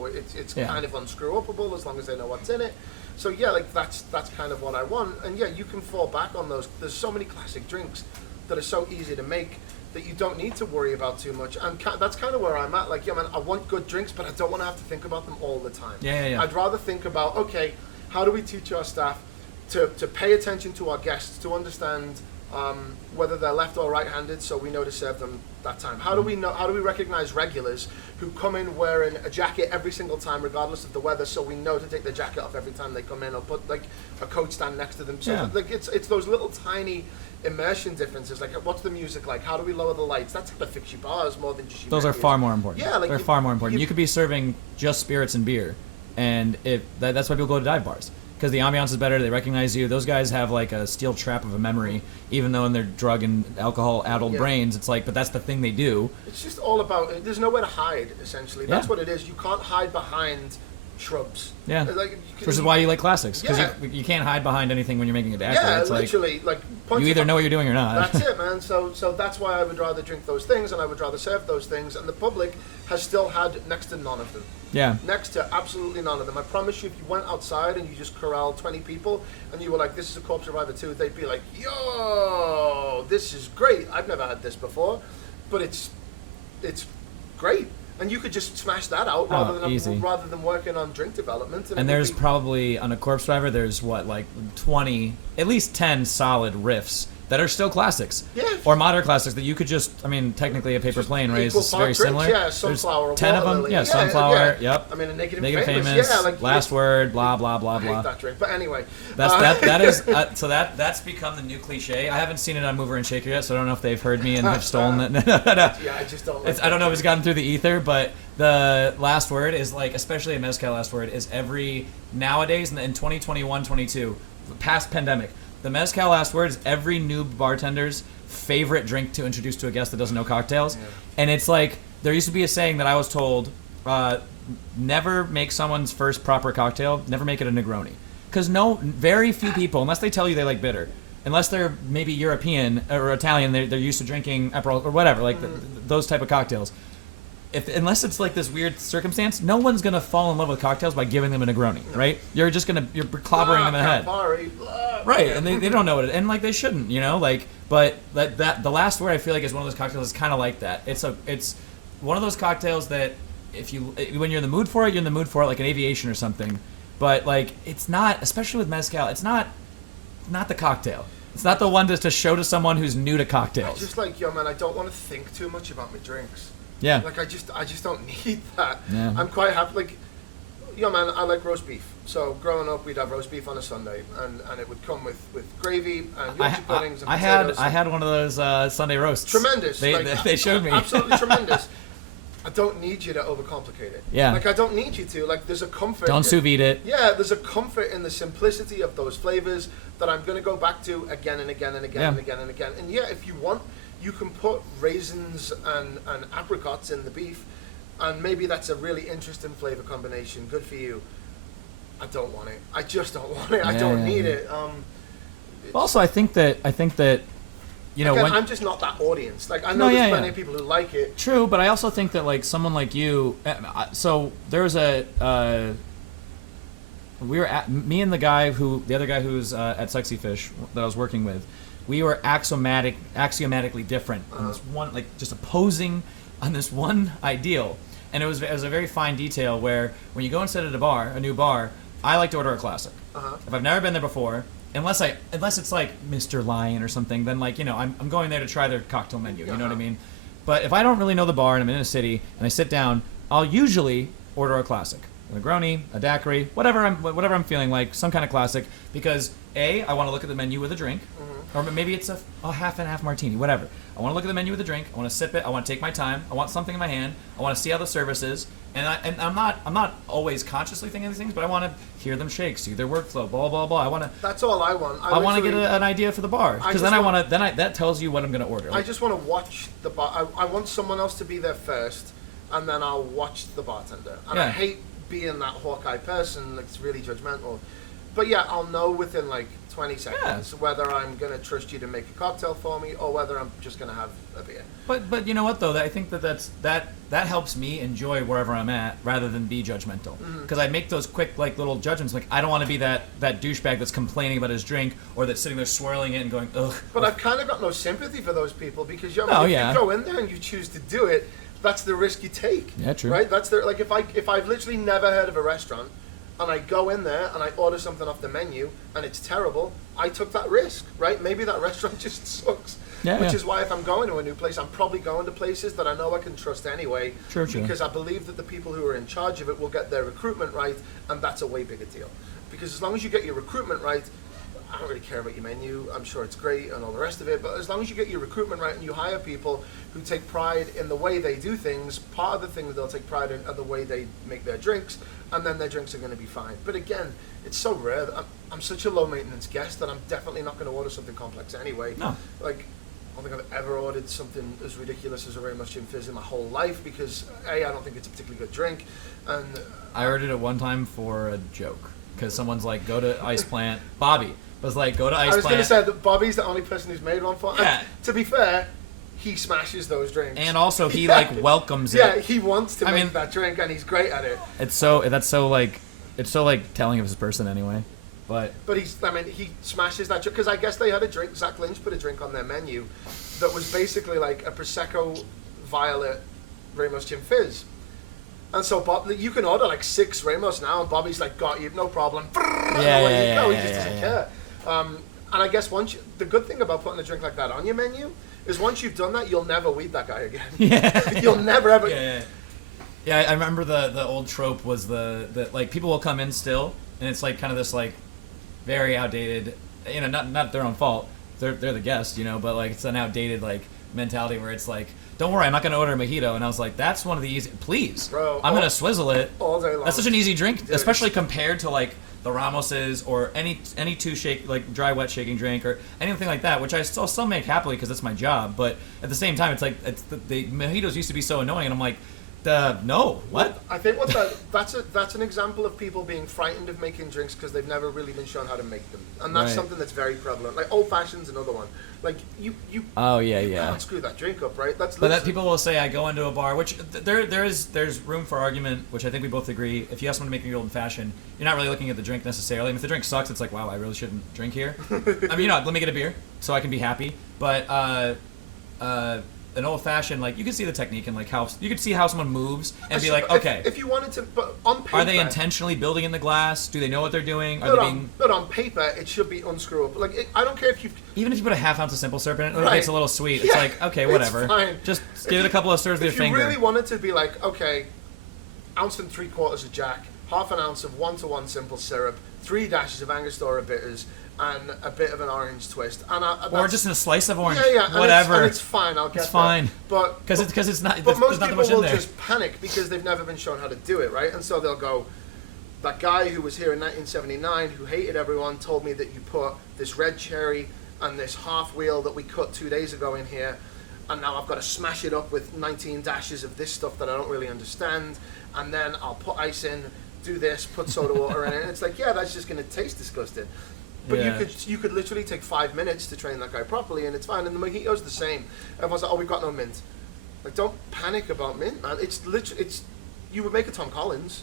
kind of unscrew-upable as long as I know what's in it. So yeah, like that's kind of what I want. And yeah, you can fall back on those. There's so many classic drinks that are so easy to make that you don't need to worry about too much. And that's kind of where I'm at. Like, yeah, man, I want good drinks, but I don't want to have to think about them all the time. Yeah. I'd rather think about, okay, how do we teach our staff to pay attention to our guests, to understand whether they're left or right-handed, so we know to serve them that time. How do we recognize regulars who come in wearing a jacket every single time, regardless of the weather, so we know to take their jacket off every time they come in, or put like a coat stand next to them. So like it's those little tiny immersion differences. Like, what's the music like? How do we lower the lights? That's how to fix your bars more than just your Those menus. are far more important. Yeah, like they're far more important. You could be serving just spirits and beer, and that's why people go to dive bars. Because the ambiance is better, they recognize you. Those guys have like a steel trap of a memory, even though in their drug and alcohol-addled brains, it's like, but that's the thing they do. It's just all about, there's nowhere to hide, essentially. That's what it is. You can't hide behind shrubs. Yeah. Which is why you like classics, because you can't hide behind anything when you're making a daiquiri. Yeah, it's literally. Like you either know what you're doing or not. That's it, man. So that's why I would rather drink those things, and I would rather serve those things, and the public has still had next to none of them. Yeah. Next to absolutely none of them. I promise you, if you went outside and you just corralled 20 people and you were like, this is a Corpse Survivor 2, they'd be like, yo, this is great. I've never had this before. But it's great. And you could just smash that out rather than working on drink development. And there's probably, on a Corpse Survivor, there's at least 10 solid riffs that are still classics. Yeah. Or modern classics that you could just, I mean, technically a paper plane, right? It's very drinks, similar. Yeah, sunflower. There's 10 of them. Lily. Yeah, sunflower. Yep. I mean, Naked and Famous. Yeah, like Last Word. Blah blah blah I blah. hate that drink, but anyway. That is so that's become the new cliche. I haven't seen it on Mover and Shaker yet, so I don't know if they've heard me and have stolen it. No. Yeah, I just don't. Like I don't know if it's gotten through the ether, but the Last Word is like, especially a mezcal Last Word, is nowadays in 2021, 22, past pandemic. The mezcal Last Word is every new bartender's favorite drink to introduce to a guest that doesn't know cocktails. Yeah. And it's like, there used to be a saying that I was told, never make someone's first proper cocktail, never make it a Negroni. Because very few people, unless they tell you they like bitter, unless they're maybe European or Italian, they're used to drinking Aperol or whatever, like those type of cocktails. Unless it's like this weird circumstance, no one's gonna fall in love with cocktails by giving them a Negroni, right? You're clobbering them in the head, right? And they don't know what it, and like they shouldn't, like. But that the Last Word, I feel like, is one of those cocktails that's kind of like that. It's one of those cocktails that when you're in the mood for it, you're in the mood for it, like an aviation or something. But like, it's not, especially with mezcal, it's not the cocktail. It's not the one to show to someone who's new to cocktails. Just like, yo, man, I don't want to think too much about my drinks. Yeah. Like, I just don't need that. Yeah. I'm quite happy. Like, yo, man, I like roast beef. So growing up, we'd have roast beef on a Sunday, and it would come with gravy and Yorkshire puddings and potatoes. I had one of those Sunday roasts. Tremendous. They showed me. Absolutely tremendous. I don't need you to overcomplicate it. Yeah. Like, I don't need you to. Like, there's a comfort. Don't sous vide it. Yeah, there's a comfort in the simplicity of those flavors that I'm going to go back to again and again and again and again and again. And yeah, if you want, you can put raisins and apricots in the beef, and maybe that's a really interesting flavor combination. Good for you. I don't want it. I just don't want it. I don't need it. Also, I think that again, I'm just not that audience. Like, I know there's plenty of people who like it. True, but I also think that like someone like you. So there was me and the other guy who's at Sexy Fish that I was working with. We were axiomatically different on this one, like just opposing on this one ideal. And it was a very fine detail where when you go and sit at a new bar, I like to order a classic. If I've never been there before, unless it's like Mr. Lion or something, then like, I'm going there to try their cocktail menu. You know what I mean? But if I don't really know the bar and I'm in a city and I sit down, I'll usually order a classic. A Negroni, a daiquiri, whatever I'm feeling like, some kind of classic, because I want to look at the menu with a drink, or maybe it's a half and half martini, whatever. I want to look at the menu with a drink. I want to sip it. I want to take my time. I want something in my hand. I want to see how the service is, and I'm not always consciously thinking these things, but I want to hear them shake, see their workflow, blah blah blah. That's all I want. I want to get an idea for the bar, because that tells you what I'm going to order. I just want to watch the bar. I want someone else to be there first, and then I'll watch the bartender. And I hate being that Hawkeye person that's really judgmental. But yeah, I'll know within like 20 seconds whether I'm going to trust you to make a cocktail for me or whether I'm just going to have a beer. But you know what though? I think that helps me enjoy wherever I'm at rather than be judgmental. Because I make those quick like little judgments. Like, I don't want to be that douchebag that's complaining about his drink or that's sitting there swirling it and going ugh. But I've kind of got no sympathy for those people because if you go in there and you choose to do it, that's the risk you take. Yeah, true. Right? That's the like if I've literally never heard of a restaurant and I go in there and I order something off the menu and it's terrible, I took that risk, right? Maybe that restaurant just sucks. Which is why if I'm going to a new place, I'm probably going to places that I know I can trust anyway. True. Because I believe that the people who are in charge of it will get their recruitment right, and that's a way bigger deal. Because as long as you get your recruitment right, I don't really care about your menu. I'm sure it's great and all the rest of it, but as long as you get your recruitment right and you hire people who take pride in the way they do things, part of the thing that they'll take pride in are the way they make their drinks, and then their drinks are going to be fine. But again, it's so rare that I'm such a low maintenance guest that I'm definitely not going to order something complex anyway. No. Like, I don't think I've ever ordered something as ridiculous as a Ramos Gin Fizz in my whole life because I don't think it's a particularly good drink, and I ordered it one time for a joke because someone's like, go to Ice Plant. Bobby was like, go to Ice Plant. I was going to say that Bobby's the only person who's made one for. Yeah. And to be fair, he smashes those drinks. And also he like welcomes it. Yeah, he wants to make that drink, and he's great at it. It's so telling of his person anyway. But he smashes that drink because I guess they had a drink. Zach Lynch put a drink on their menu that was basically like a Prosecco Violet Ramos Gin Fizz. And so Bob, you can order like 6 Ramos now, and Bobby's like, got you, no problem. He just doesn't care. And I guess the good thing about putting a drink like that on your menu is once you've done that, you'll never weed that guy again. Yeah. You'll never ever. Yeah, I remember the old trope was the like people will come in still, and it's like kind of this like very outdated, you know, not their own fault. They're the guest, you know, but like it's an outdated like mentality where it's like, don't worry, I'm not gonna order a mojito, and I was like, that's one of the easy. Please, Bro, I'm gonna swizzle it all day long. That's such an easy drink, Dude. especially compared to like the Ramoses or any two shake like dry wet shaking drink or anything like that, which I still make happily because it's my job. But at the same time, it's like the mojitos used to be so annoying, and I'm like, no, what? I think that's an example of people being frightened of making drinks because they've never really been shown how to make them, and that's something that's very prevalent. Like old fashioned's another one. Like you can't screw that drink up, right? But that people will say I go into a bar, which there's room for argument, which I think we both agree. If you ask someone to make your old fashioned, you're not really looking at the drink necessarily. I mean, if the drink sucks, it's like, wow, I really shouldn't drink here. I mean, let me get a beer so I can be happy. But an old fashioned, like you can see the technique and like how you can see how someone moves and be like, okay, if you wanted to, but on paper, are they intentionally building in the glass? Do they know what they're doing? But on paper, it should be unscrewable. Like I don't care if you even if you put a half ounce of simple syrup in it, right. it makes it a little sweet. Yeah, it's like, okay, whatever. It's fine. Just give it a couple of stirs with your finger. If you really wanted to be like, okay, 1 3/4 of Jack, half an ounce of 1-to-1 simple syrup, 3 dashes of Angostura bitters, and a bit of an orange twist, or just a slice of orange. Yeah, whatever. And it's fine. I'll get it's fine. That. But because it's not. But most not people much will in there. just panic because they've never been shown how to do it, right? And so they'll go. That guy who was here in 1979 who hated everyone told me that you put this red cherry and this half wheel that we cut 2 days ago in here, and now I've got to smash it up with 19 dashes of this stuff that I don't really understand, and then I'll put ice in, do this, put soda water in it, and it's like, yeah, that's just going to taste disgusting. But you could literally take 5 minutes to train that guy properly, and it's fine. And the mojito's the same. Everyone's like, oh, we've got no mint. Like, don't panic about mint, man. It's literally, you would make a Tom Collins.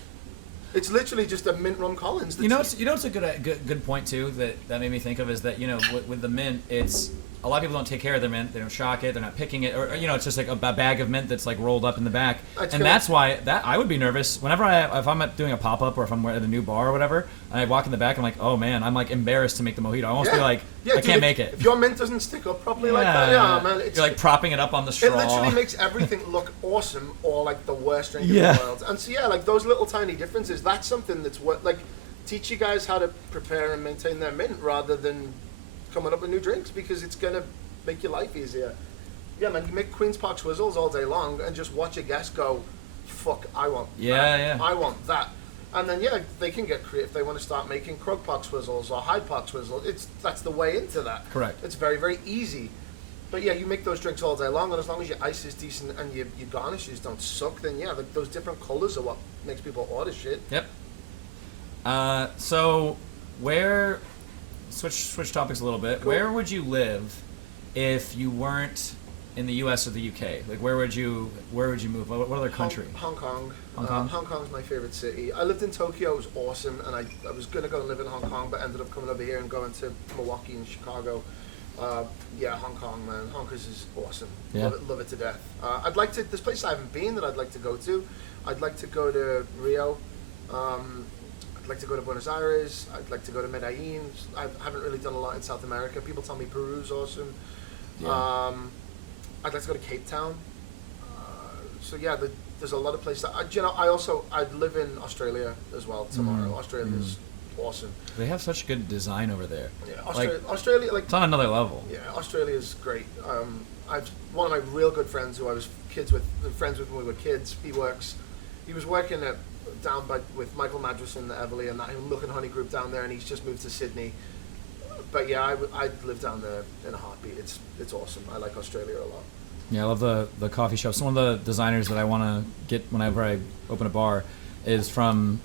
It's literally just a mint rum Collins. You know, it's a good point too that made me think of is that, you know, with the mint, it's a lot of people don't take care of their mint. They don't shock it. They're not picking it, or you know, it's just like a bag of mint that's like rolled up in the back. That's why I would be nervous whenever if I'm doing a pop up or if I'm at a new bar or whatever, and I walk in the back, I'm like, oh man, I'm like embarrassed to make the mojito. I almost be like, I can't make it. If your mint doesn't stick up properly like that, man, you're like propping it up on the straw. It literally makes everything look awesome or like the worst drink in the world. And so like those little tiny differences, that's something that's like teach you guys how to prepare and maintain their mint rather than coming up with new drinks, because it's gonna make your life easier. Yeah, man, you make Queen's Park Swizzles all day long and just watch a guest go, fuck, I want that. I want that. And then, they can get creative if they want to start making Croke Park Swizzles or Hyde Park Swizzles. That's the way into that. Correct. It's very, very easy. But you make those drinks all day long, and as long as your ice is decent and your garnishes don't suck, then those different colors are what makes people order shit. Yep. So switch topics a little bit. Cool. Where would you live if you weren't in the U.S. or the U.K.? Like, where would you move? What other country? Hong Kong. Hong Kong? Hong Kong's my favorite city. I lived in Tokyo. It was awesome, and I was going to go and live in Hong Kong, but ended up coming over here and going to Milwaukee and Chicago. Hong Kong, man. Honkers is awesome. Yeah. Love it to death. I'd like to. There's places I haven't been that I'd like to go to. I'd like to go to Rio. I'd like to go to Buenos Aires. I'd like to go to Medellin. I haven't really done a lot in South America. People tell me Peru's awesome. Yeah. I'd like to go to Cape Town. There's a lot of places. I'd live in Australia as well tomorrow. Australia's awesome. They have such good design over there. Yeah, Australia, like it's on another level. Yeah, Australia's great. I've one of my real good friends who I was friends with when we were kids. He was working with Michael Madras and the Everly and that Looking Honey group down there, and he's just moved to Sydney. But I'd live down there in a heartbeat. It's awesome. I like Australia a lot. Yeah, I love the coffee shops. One of the designers that I want to get whenever I open a bar is from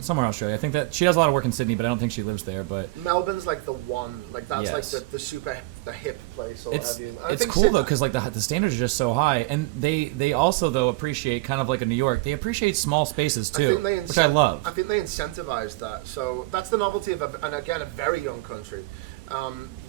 somewhere in Australia. I think that she does a lot of work in Sydney, but I don't think she lives there. But Melbourne's like the one. Like that's like the super hip place. Or it's what have you. It's cool though, because like the standards are just so high, and they also though appreciate, kind of like in New York, they appreciate small spaces too, which I love. I think they incentivize that. So that's the novelty of and again a very young country,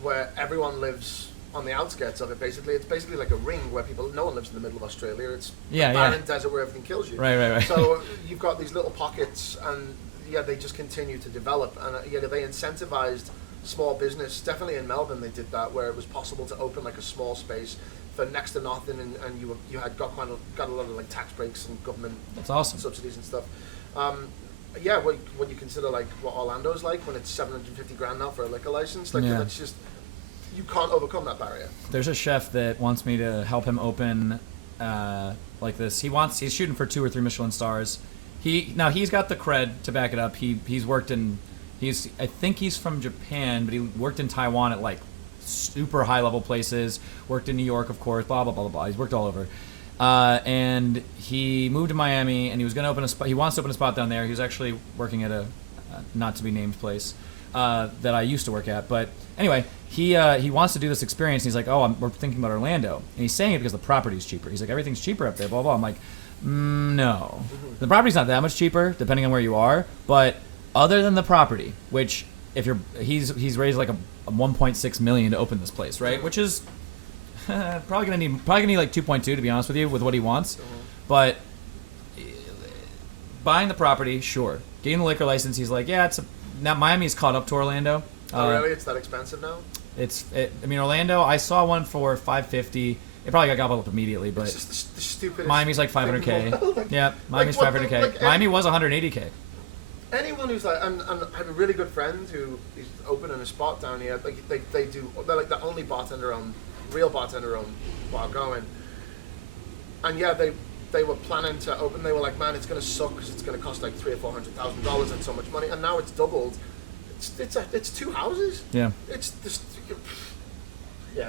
where everyone lives on the outskirts of it. Basically, it's basically like a ring where no one lives in the middle of Australia. It's a barren desert where everything kills you. Right. So you've got these little pockets, and they just continue to develop, and they incentivized small business. Definitely in Melbourne they did that, where it was possible to open like a small space for next to nothing, and you had got a lot of like tax breaks and government That's awesome. subsidies and stuff. Yeah, when you consider like what Orlando's like, when it's 750 grand now for a liquor license, like that's just, you can't overcome that barrier. There's a chef that wants me to help him open like this. He's shooting for 2 or 3 Michelin stars. He's got the cred to back it up. He's worked in, I think he's from Japan, but he worked in Taiwan at like super high level places. Worked in New York, of course. Blah blah blah blah blah. He's worked all over. And he moved to Miami, and he was going to open a spot. He wants to open a spot down there. He was actually working at a not to be named place that I used to work at. But anyway, he wants to do this experience. And he's like, we're thinking about Orlando, and he's saying it because the property's cheaper. He's like, everything's cheaper up there. Blah blah. I'm like, no, the property's not that much cheaper, depending on where you are. But other than the property, which he's raised like a 1.6 million to open this place, right? Which is probably gonna need like 2.2 to be honest with you, with what he wants. But buying the property, sure. Getting the liquor license, he's like, now Miami's caught up to Orlando. Oh really? It's that expensive now? I mean, Orlando, I saw one for $550. It probably got gobbled up immediately, but it's just the stupidest. Miami's like $500K. Yeah, Miami's $500K. Miami was $180K. Anyone who's like, and I have a really good friend who is opening a spot down here. Like they're like the only real bartender owned bar going. And yeah, they were planning to open. They were like, man, it's gonna suck because it's gonna cost like $300,000 or $400,000 and so much money. And now it's doubled. It's 2 houses. Yeah. It's just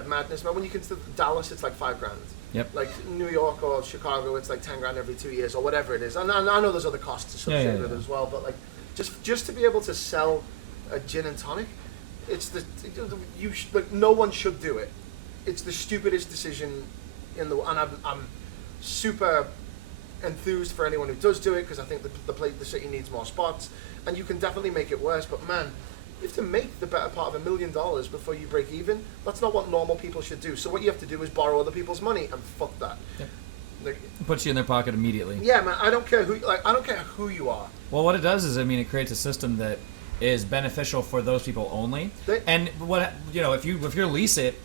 madness, man. When you consider Dallas, it's like $5,000. Yep. Like New York or Chicago, it's like $10,000 every 2 years or whatever it is. And I know there's other costs associated with it as well, but like just to be able to sell a gin and tonic, like no one should do it. It's the stupidest decision and I'm super enthused for anyone who does do it, because I think the city needs more spots, and you can definitely make it worse. But man, you have to make the better part of $1 million before you break even. That's not what normal people should do. So what you have to do is borrow other people's money, and fuck that. Yep. Like, It puts you in their pocket immediately. yeah, man. I don't care who you are. Well, what it does is, it creates a system that is beneficial for those people only. And if you lease it,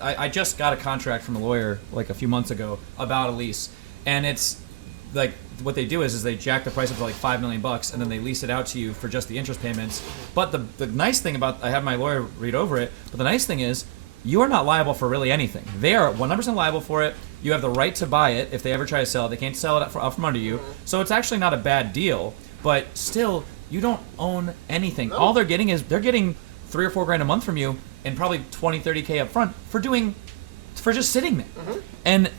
I just got a contract from a lawyer like a few months ago about a lease, and it's like what they do is they jack the price up to like $5 million, and then they lease it out to you for just the interest payments. But the nice thing about, I had my lawyer read over it, but the nice thing is you are not liable for really anything. They are 100% liable for it. You have the right to buy it if they ever try to sell it. They can't sell it out from under you. So it's actually not a bad deal, but still, you don't own anything. No. All they're getting is $3 or $4 a month from you, and probably 20, 30K up front for just sitting there. And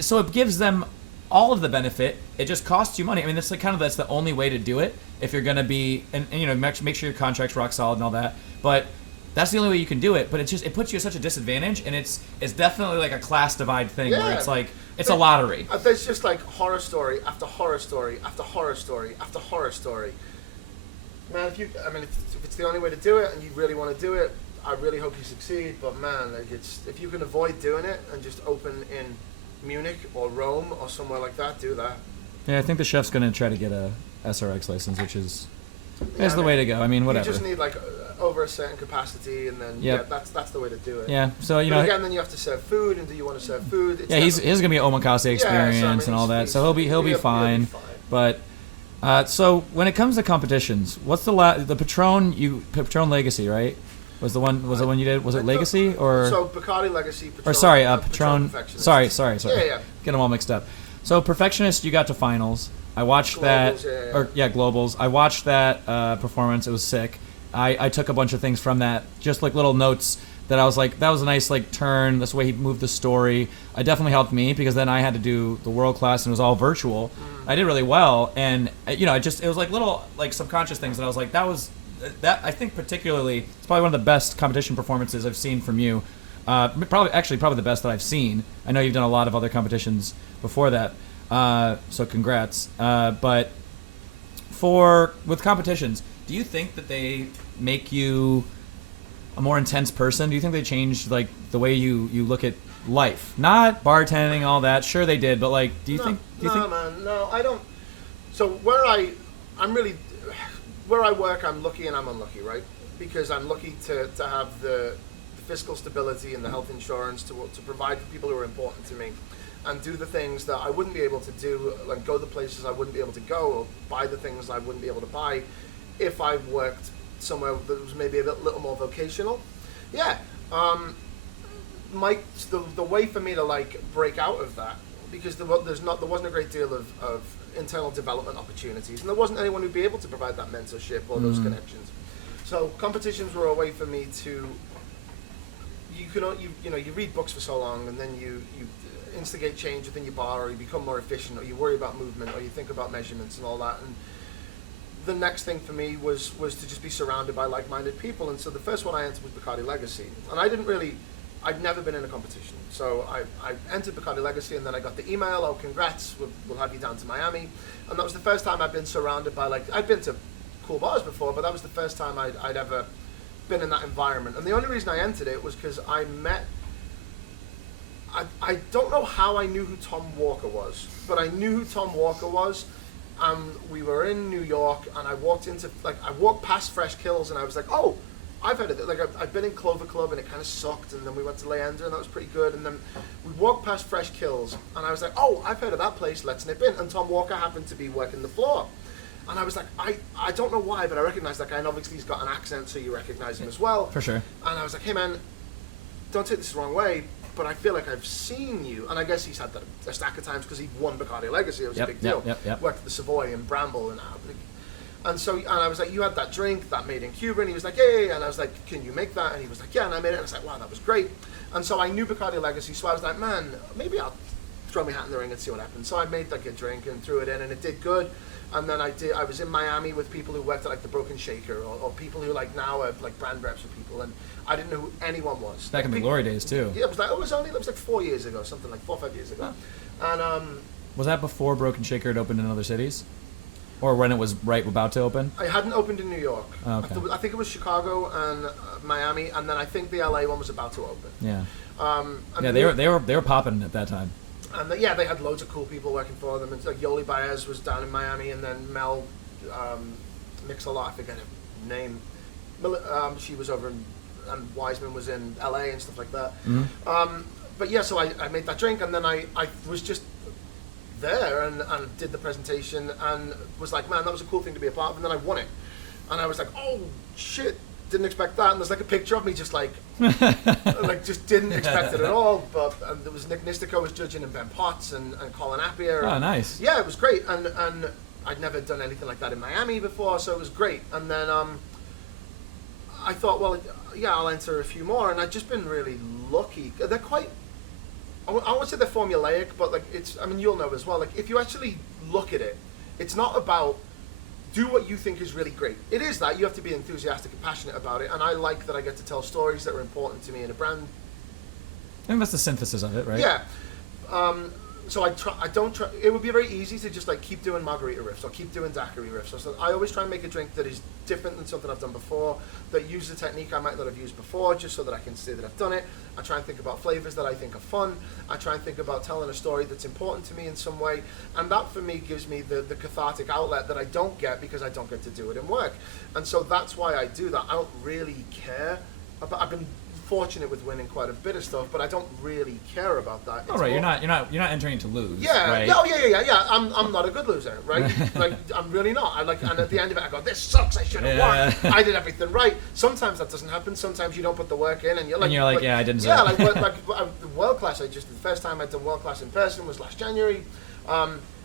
so it gives them all of the benefit. It just costs you money. I mean, that's that's the only way to do it if you're going to be, and make sure your contract's rock solid and all that. But that's the only way you can do it. But it puts you at such a disadvantage, and it's definitely like a class divide thing where it's like, it's a lottery. There's just like horror story after horror story after horror story after horror story. Man, if it's the only way to do it and you really want to do it, I really hope you succeed. But man, like if you can avoid doing it and just open in Munich or Rome or somewhere like that, do that. Yeah, I think the chef's going to try to get a SRX license, which is the way to go. I mean, whatever. You just need like over a certain capacity, and then that's the way to do it. Yeah, so but again, then you have to serve food, and do you want to serve food? He's going to be an omakase experience and all that, so he'll be fine. But so when it comes to competitions, what's the Patron Legacy, right? Was the one you did? Was it Legacy or? So Bacardi Legacy. Patron, or sorry, Patron. Sorry. Yeah. Get them all mixed up. So Perfectionist, you got to finals. I watched Globals, that. Globals. I watched that performance. It was sick. I took a bunch of things from that, just like little notes that I was like, that was a nice like turn. That's the way he moved the story. It definitely helped me because then I had to do the world class and it was all virtual. I did really well, and it was like little like subconscious things that I was like, that I think particularly it's probably one of the best competition performances I've seen from you. Probably the best that I've seen. I know you've done a lot of other competitions before that, so congrats. But with competitions, do you think that they make you a more intense person? Do you think they changed like the way you look at life? Not bartending, all that. Sure they did, but like, do you think? Man, no, I don't. So where I work, I'm lucky and I'm unlucky, right? because I'm lucky to have the fiscal stability and the health insurance to provide for people who are important to me, and do the things that I wouldn't be able to do, like go the places I wouldn't be able to go, or buy the things I wouldn't be able to buy if I worked somewhere that was maybe a little more vocational. Yeah. The way for me to like break out of that, because there wasn't a great deal of internal development opportunities, and there wasn't anyone who'd be able to provide that mentorship or those connections. So competitions were a way for me to, you read books for so long, and then you instigate change within your bar, or you become more efficient, or you worry about movement, or you think about measurements and all that. And the next thing for me was to just be surrounded by like-minded people. And so the first one I entered was Bacardi Legacy, and I'd never been in a competition. So I entered Bacardi Legacy, and then I got the email, oh, congrats, we'll have you down to Miami. And that was the first time I'd been surrounded by, like, I'd been to cool bars before, but that was the first time I'd ever been in that environment. And the only reason I entered it was because I don't know how I knew who Tom Walker was, but I knew who Tom Walker was. We were in New York, and I walked past Fresh Kills, and I was like, oh, I've heard of it. Like, I've been in Clover Club, and it kind of sucked, and then we went to Leander, and that was pretty good, and then we walked past Fresh Kills, and I was like, oh, I've heard of that place, let's nip in. And Tom Walker happened to be working the floor. And I was like, I don't know why, but I recognize that guy, and obviously he's got an accent, so you recognize him as well. For sure. And I was like, hey man, don't take this the wrong way, but I feel like I've seen you. And I guess he's had that a stack of times because he won Bacardi Legacy. It was a big deal. Worked at the Savoy and Bramble and I was like, you had that drink, that made in Cuba, and he was like, yeah. And I was like, can you make that? And he was like, yeah, and I made it, and I was like, wow, that was great. And so I knew Bacardi Legacy, so I was like, man, maybe I'll throw my hat in the ring and see what happens. So I made like a drink and threw it in, and it did good. And then I was in Miami with people who worked at like the Broken Shaker, or people who like now are like brand reps for people, and I didn't know who anyone was. Back in the glory days too. Yeah, it was like 4 years ago, something like 4 or 5 years ago. Huh. And was that before Broken Shaker had opened in other cities, or when it was about to open? I hadn't opened in New York. Oh, okay. I think it was Chicago and Miami, and then I think the LA one was about to open. Yeah. They were popping at that time. And they had loads of cool people working for them. And like Yoli Baez was down in Miami, and then Mel Mix-a-Lot, I forget her name. She was over in, and Wiseman was in LA and stuff like that. Mm-hmm. But yeah, so I made that drink, and then I was just there and did the presentation, and was like, man, that was a cool thing to be a part of. And then I won it, and I was like, oh shit, didn't expect that. And there's like a picture of me just like like just didn't expect it at all. But there was Nick Nistico was judging, and Ben Potts and Colin Appier. Oh, nice. Yeah, it was great, and I'd never done anything like that in Miami before, so it was great. And then I thought, well, yeah, I'll enter a few more, and I've just been really lucky. They're quite, I won't say they're formulaic, but like you'll know as well, like if you actually look at it, it's not about do what you think is really great. It is that. You have to be enthusiastic and passionate about it, and I like that I get to tell stories that are important to me in a brand. I think that's the synthesis of it, right? Yeah. So I don't try. It would be very easy to just like keep doing margarita riffs or keep doing daiquiri riffs. So I always try and make a drink that is different than something I've done before, that uses a technique I might not have used before, just so that I can say that I've done it. I try and think about flavors that I think are fun. I try and think about telling a story that's important to me in some way, and that for me gives me the cathartic outlet that I don't get because I don't get to do it in work. And so that's why I do that. I don't really care about. I've been fortunate with winning quite a bit of stuff, but I don't really care about that. Oh, right, you're not entering to lose. Yeah, right? yeah. I'm not a good loser, right? Like I'm really not. And at the end of it, I go, this sucks. I should have won. I did everything right. Sometimes that doesn't happen. Sometimes you don't put the work in, and you're like, yeah, I didn't. Yeah, like world class. The first time I'd done world class in person was last January.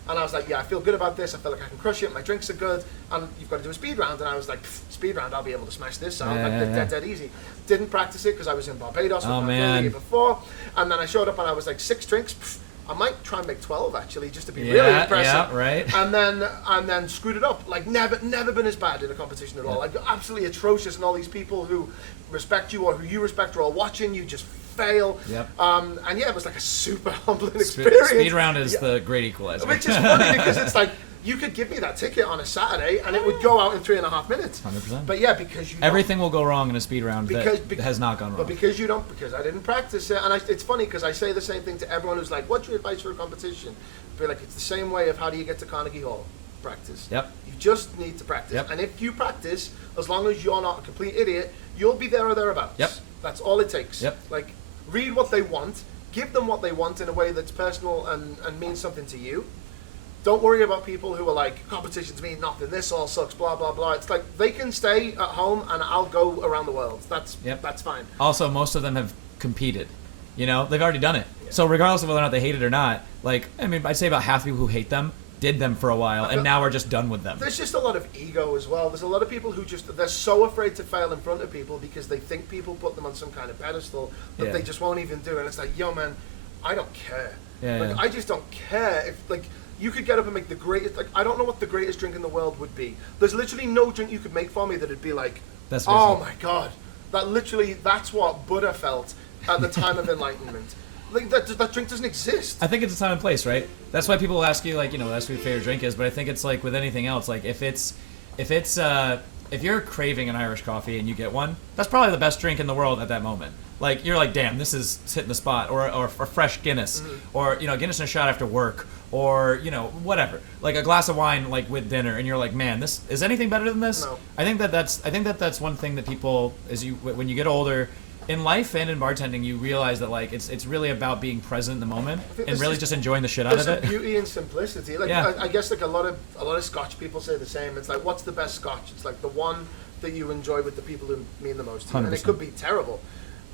And I was like, yeah, I feel good about this. I feel like I can crush it. My drinks are good. And you've got to do a speed round. And I was like, speed round, I'll be able to smash this out. Dead easy. Didn't practice it because I was in Barbados with my girl the year before. And then I showed up and I was like, 6 drinks. I might try and make 12 actually, just to be really impressive. Yeah, right. And then screwed it up. Like never been as bad in a competition at all. Like absolutely atrocious. And all these people who respect you or who you respect are all watching you just fail. Yep. And yeah, it was like a super humbling experience. Speed round is the great equalizer. Which is funny because it's like, you could give me that ticket on a Saturday and it would go out in 3.5 minutes. 100%. But yeah, because everything will go wrong in a speed round that has not gone wrong. But because I didn't practice it, and it's funny because I say the same thing to everyone who's like, what's your advice for a competition? I'd be like, it's the same way of how do you get to Carnegie Hall? practice. Yep. You just need to practice. Yep. And if you practice, as long as you're not a complete idiot, you'll be there or thereabouts. Yep. That's all it takes. Yep. Like, read what they want, give them what they want in a way that's personal and means something to you. Don't worry about people who are like, competitions mean nothing, this all sucks, blah, blah, blah. It's like, they can stay at home and I'll go around the world. That's fine. Also, most of them have competed. You know, they've already done it. Yeah. So regardless of whether or not they hate it or not, like, I mean, I'd say about half the people who hate them did them for a while and now are just done with them. There's just a lot of ego as well. There's a lot of people who they're so afraid to fail in front of people because they think people put them on some kind of pedestal that they just won't even do. And it's like, yo, man, I don't care. I just don't care. If, like, you could get up and make the greatest, like, I don't know what the greatest drink in the world would be. There's literally no drink you could make for me that'd be like, oh my God. That's what Buddha felt at the time of enlightenment. Like, that drink doesn't exist. I think it's a time and place, right? That's why people ask you, like, you know, that's what your favorite drink is. But I think it's like with anything else. Like, if you're craving an Irish coffee and you get one, that's probably the best drink in the world at that moment. Like, you're like, damn, this is hitting the spot. Or a fresh Guinness, or, you know, Guinness in a shot after work, or, you know, whatever. Like a glass of wine, like with dinner, and you're like, man, this is anything better than this? No. I think that's one thing that people, when you get older. In life and in bartending, you realize that like it's really about being present in the moment and really just enjoying the shit out of it. There's beauty and simplicity. Like I guess like a lot of Scotch people say the same. It's like, what's the best Scotch? It's like the one that you enjoy with the people who mean the most to you. 100%. And it could be terrible.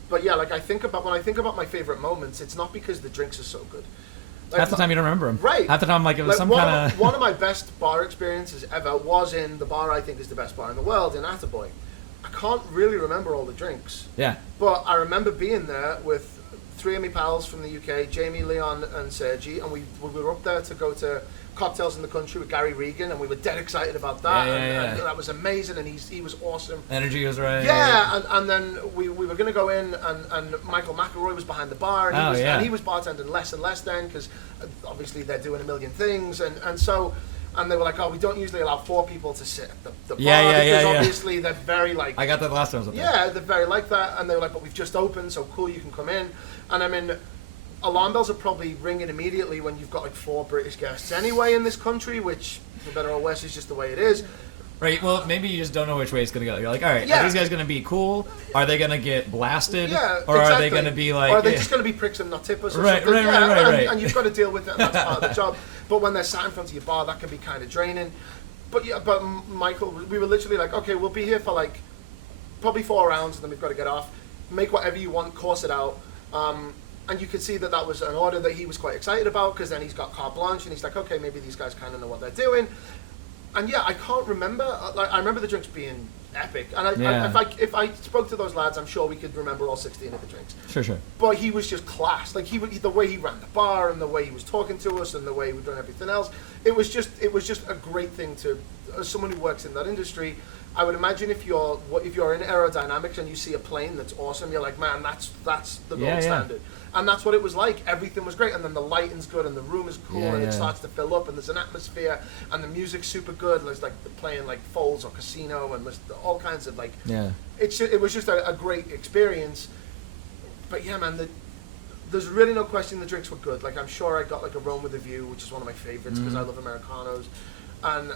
But yeah, like when I think about my favorite moments, it's not because the drinks are so good. Like, half the time you don't remember them. Right. Half the time, like, it was some kind of... One of my best bar experiences ever was in the bar I think is the best bar in the world, in Attaboy. I can't really remember all the drinks. Yeah. But I remember being there with three of my pals from the UK, Jamie, Leon, and Sergi, and we were up there to go to Cocktails in the Country with Gary Regan, and we were dead excited about that. And that was amazing, and he was awesome. Energy was right. Yeah, and then we were going to go in, and Michael McElroy was behind the bar, and he was bartending less and less then, because obviously they're doing a million things, and so... And they were like, oh, we don't usually allow 4 people to sit at the bar because obviously they're very like... I got that last time I was up there. Yeah, they're very like that. And they were like, but we've just opened, so cool, you can come in. And I mean, alarm bells are probably ringing immediately when you've got like 4 British guests anyway in this country, which, for better or worse, is just the way it is. Right, well, maybe you just don't know which way it's going to go. You're like, all right, are these guys going to be cool? Are they going to get blasted? Yeah, or are they going to be like... Or are they just going to be pricks and not tip us or right, something? Right. And you've got to deal with that, and that's part of the job. But when they're sat in front of your bar, that can be kind of draining. But Michael, we were literally like, okay, we'll be here for like probably 4 rounds, and then we've got to get off. Make whatever you want, course it out. And you could see that was an order that he was quite excited about, because then he's got carte blanche, and he's like, okay, maybe these guys kind of know what they're doing. And yeah, I can't remember. Like, I remember the drinks being epic, and if I spoke to those lads, I'm sure we could remember all 16 of the drinks. Sure. But he was just class. Like the way he ran the bar, and the way he was talking to us, and the way he was doing everything else. It was just a great thing to, as someone who works in that industry. I would imagine if you're in aerodynamics and you see a plane that's awesome, you're like, man, that's the gold standard. And that's what it was like. Everything was great, and then the lighting's good, and the room is cool, and it starts to fill up, and there's an atmosphere, and the music's super good. There's like playing like Foles or Casino, and there's all kinds of like. Yeah. It was just a great experience. But yeah, man, there's really no question the drinks were good. Like, I'm sure I got like a Rome with a View, which is one of my favorites because I love Americanos, and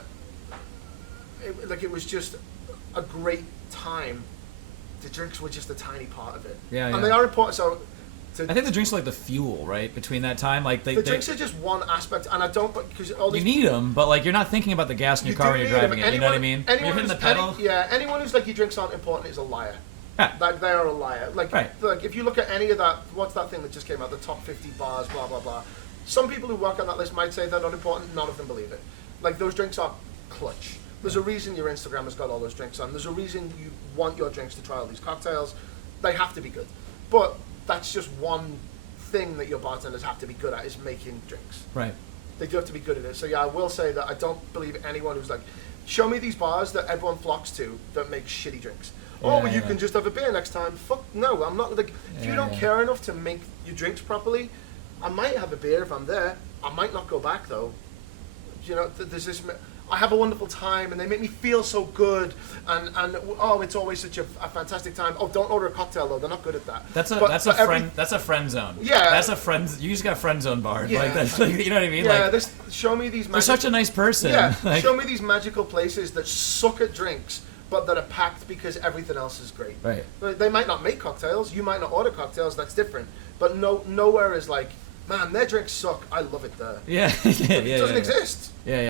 it was just a great time. The drinks were just a tiny part of it. And they are important. So. I think the drinks are like the fuel, right? Between that time, like the drinks are just one aspect, and I don't because all these you need them, but like you're not thinking about the gas in your car when you're driving it. You know what I mean? You're hitting the pedal. Anyone who's like your drinks aren't important is a liar. Like they are a liar. Like if you look at any of that, what's that thing that just came out? The top 50 bars, blah blah blah. Some people who work on that list might say they're not important. None of them believe it. Like those drinks are clutch. There's a reason your Instagram has got all those drinks on. There's a reason you want your drinks to try all these cocktails. They have to be good, but that's just one thing that your bartenders have to be good at, is making drinks. Right. They do have to be good at it. So yeah, I will say that I don't believe anyone who's like, show me these bars that everyone flocks to that make shitty drinks. You can just have a beer next time. Fuck no, I'm not like. If you don't care enough to make your drinks properly, I might have a beer if I'm there. I might not go back though. You know, there's this. I have a wonderful time, and they make me feel so good, and oh, it's always such a fantastic time. Oh, don't order a cocktail though; they're not good at that. That's a friend zone. Yeah, that's a friend. You just got a friend zone bar. Yeah. Like that's like, you know what I mean? Yeah, like, show me these. They're such a nice person. Yeah, like, show me these magical places that suck at drinks, but that are packed because everything else is great. Right. They might not make cocktails. You might not order cocktails. That's different. But nowhere is like, man, their drinks suck. I love it there. Yeah, It doesn't exist. Yeah.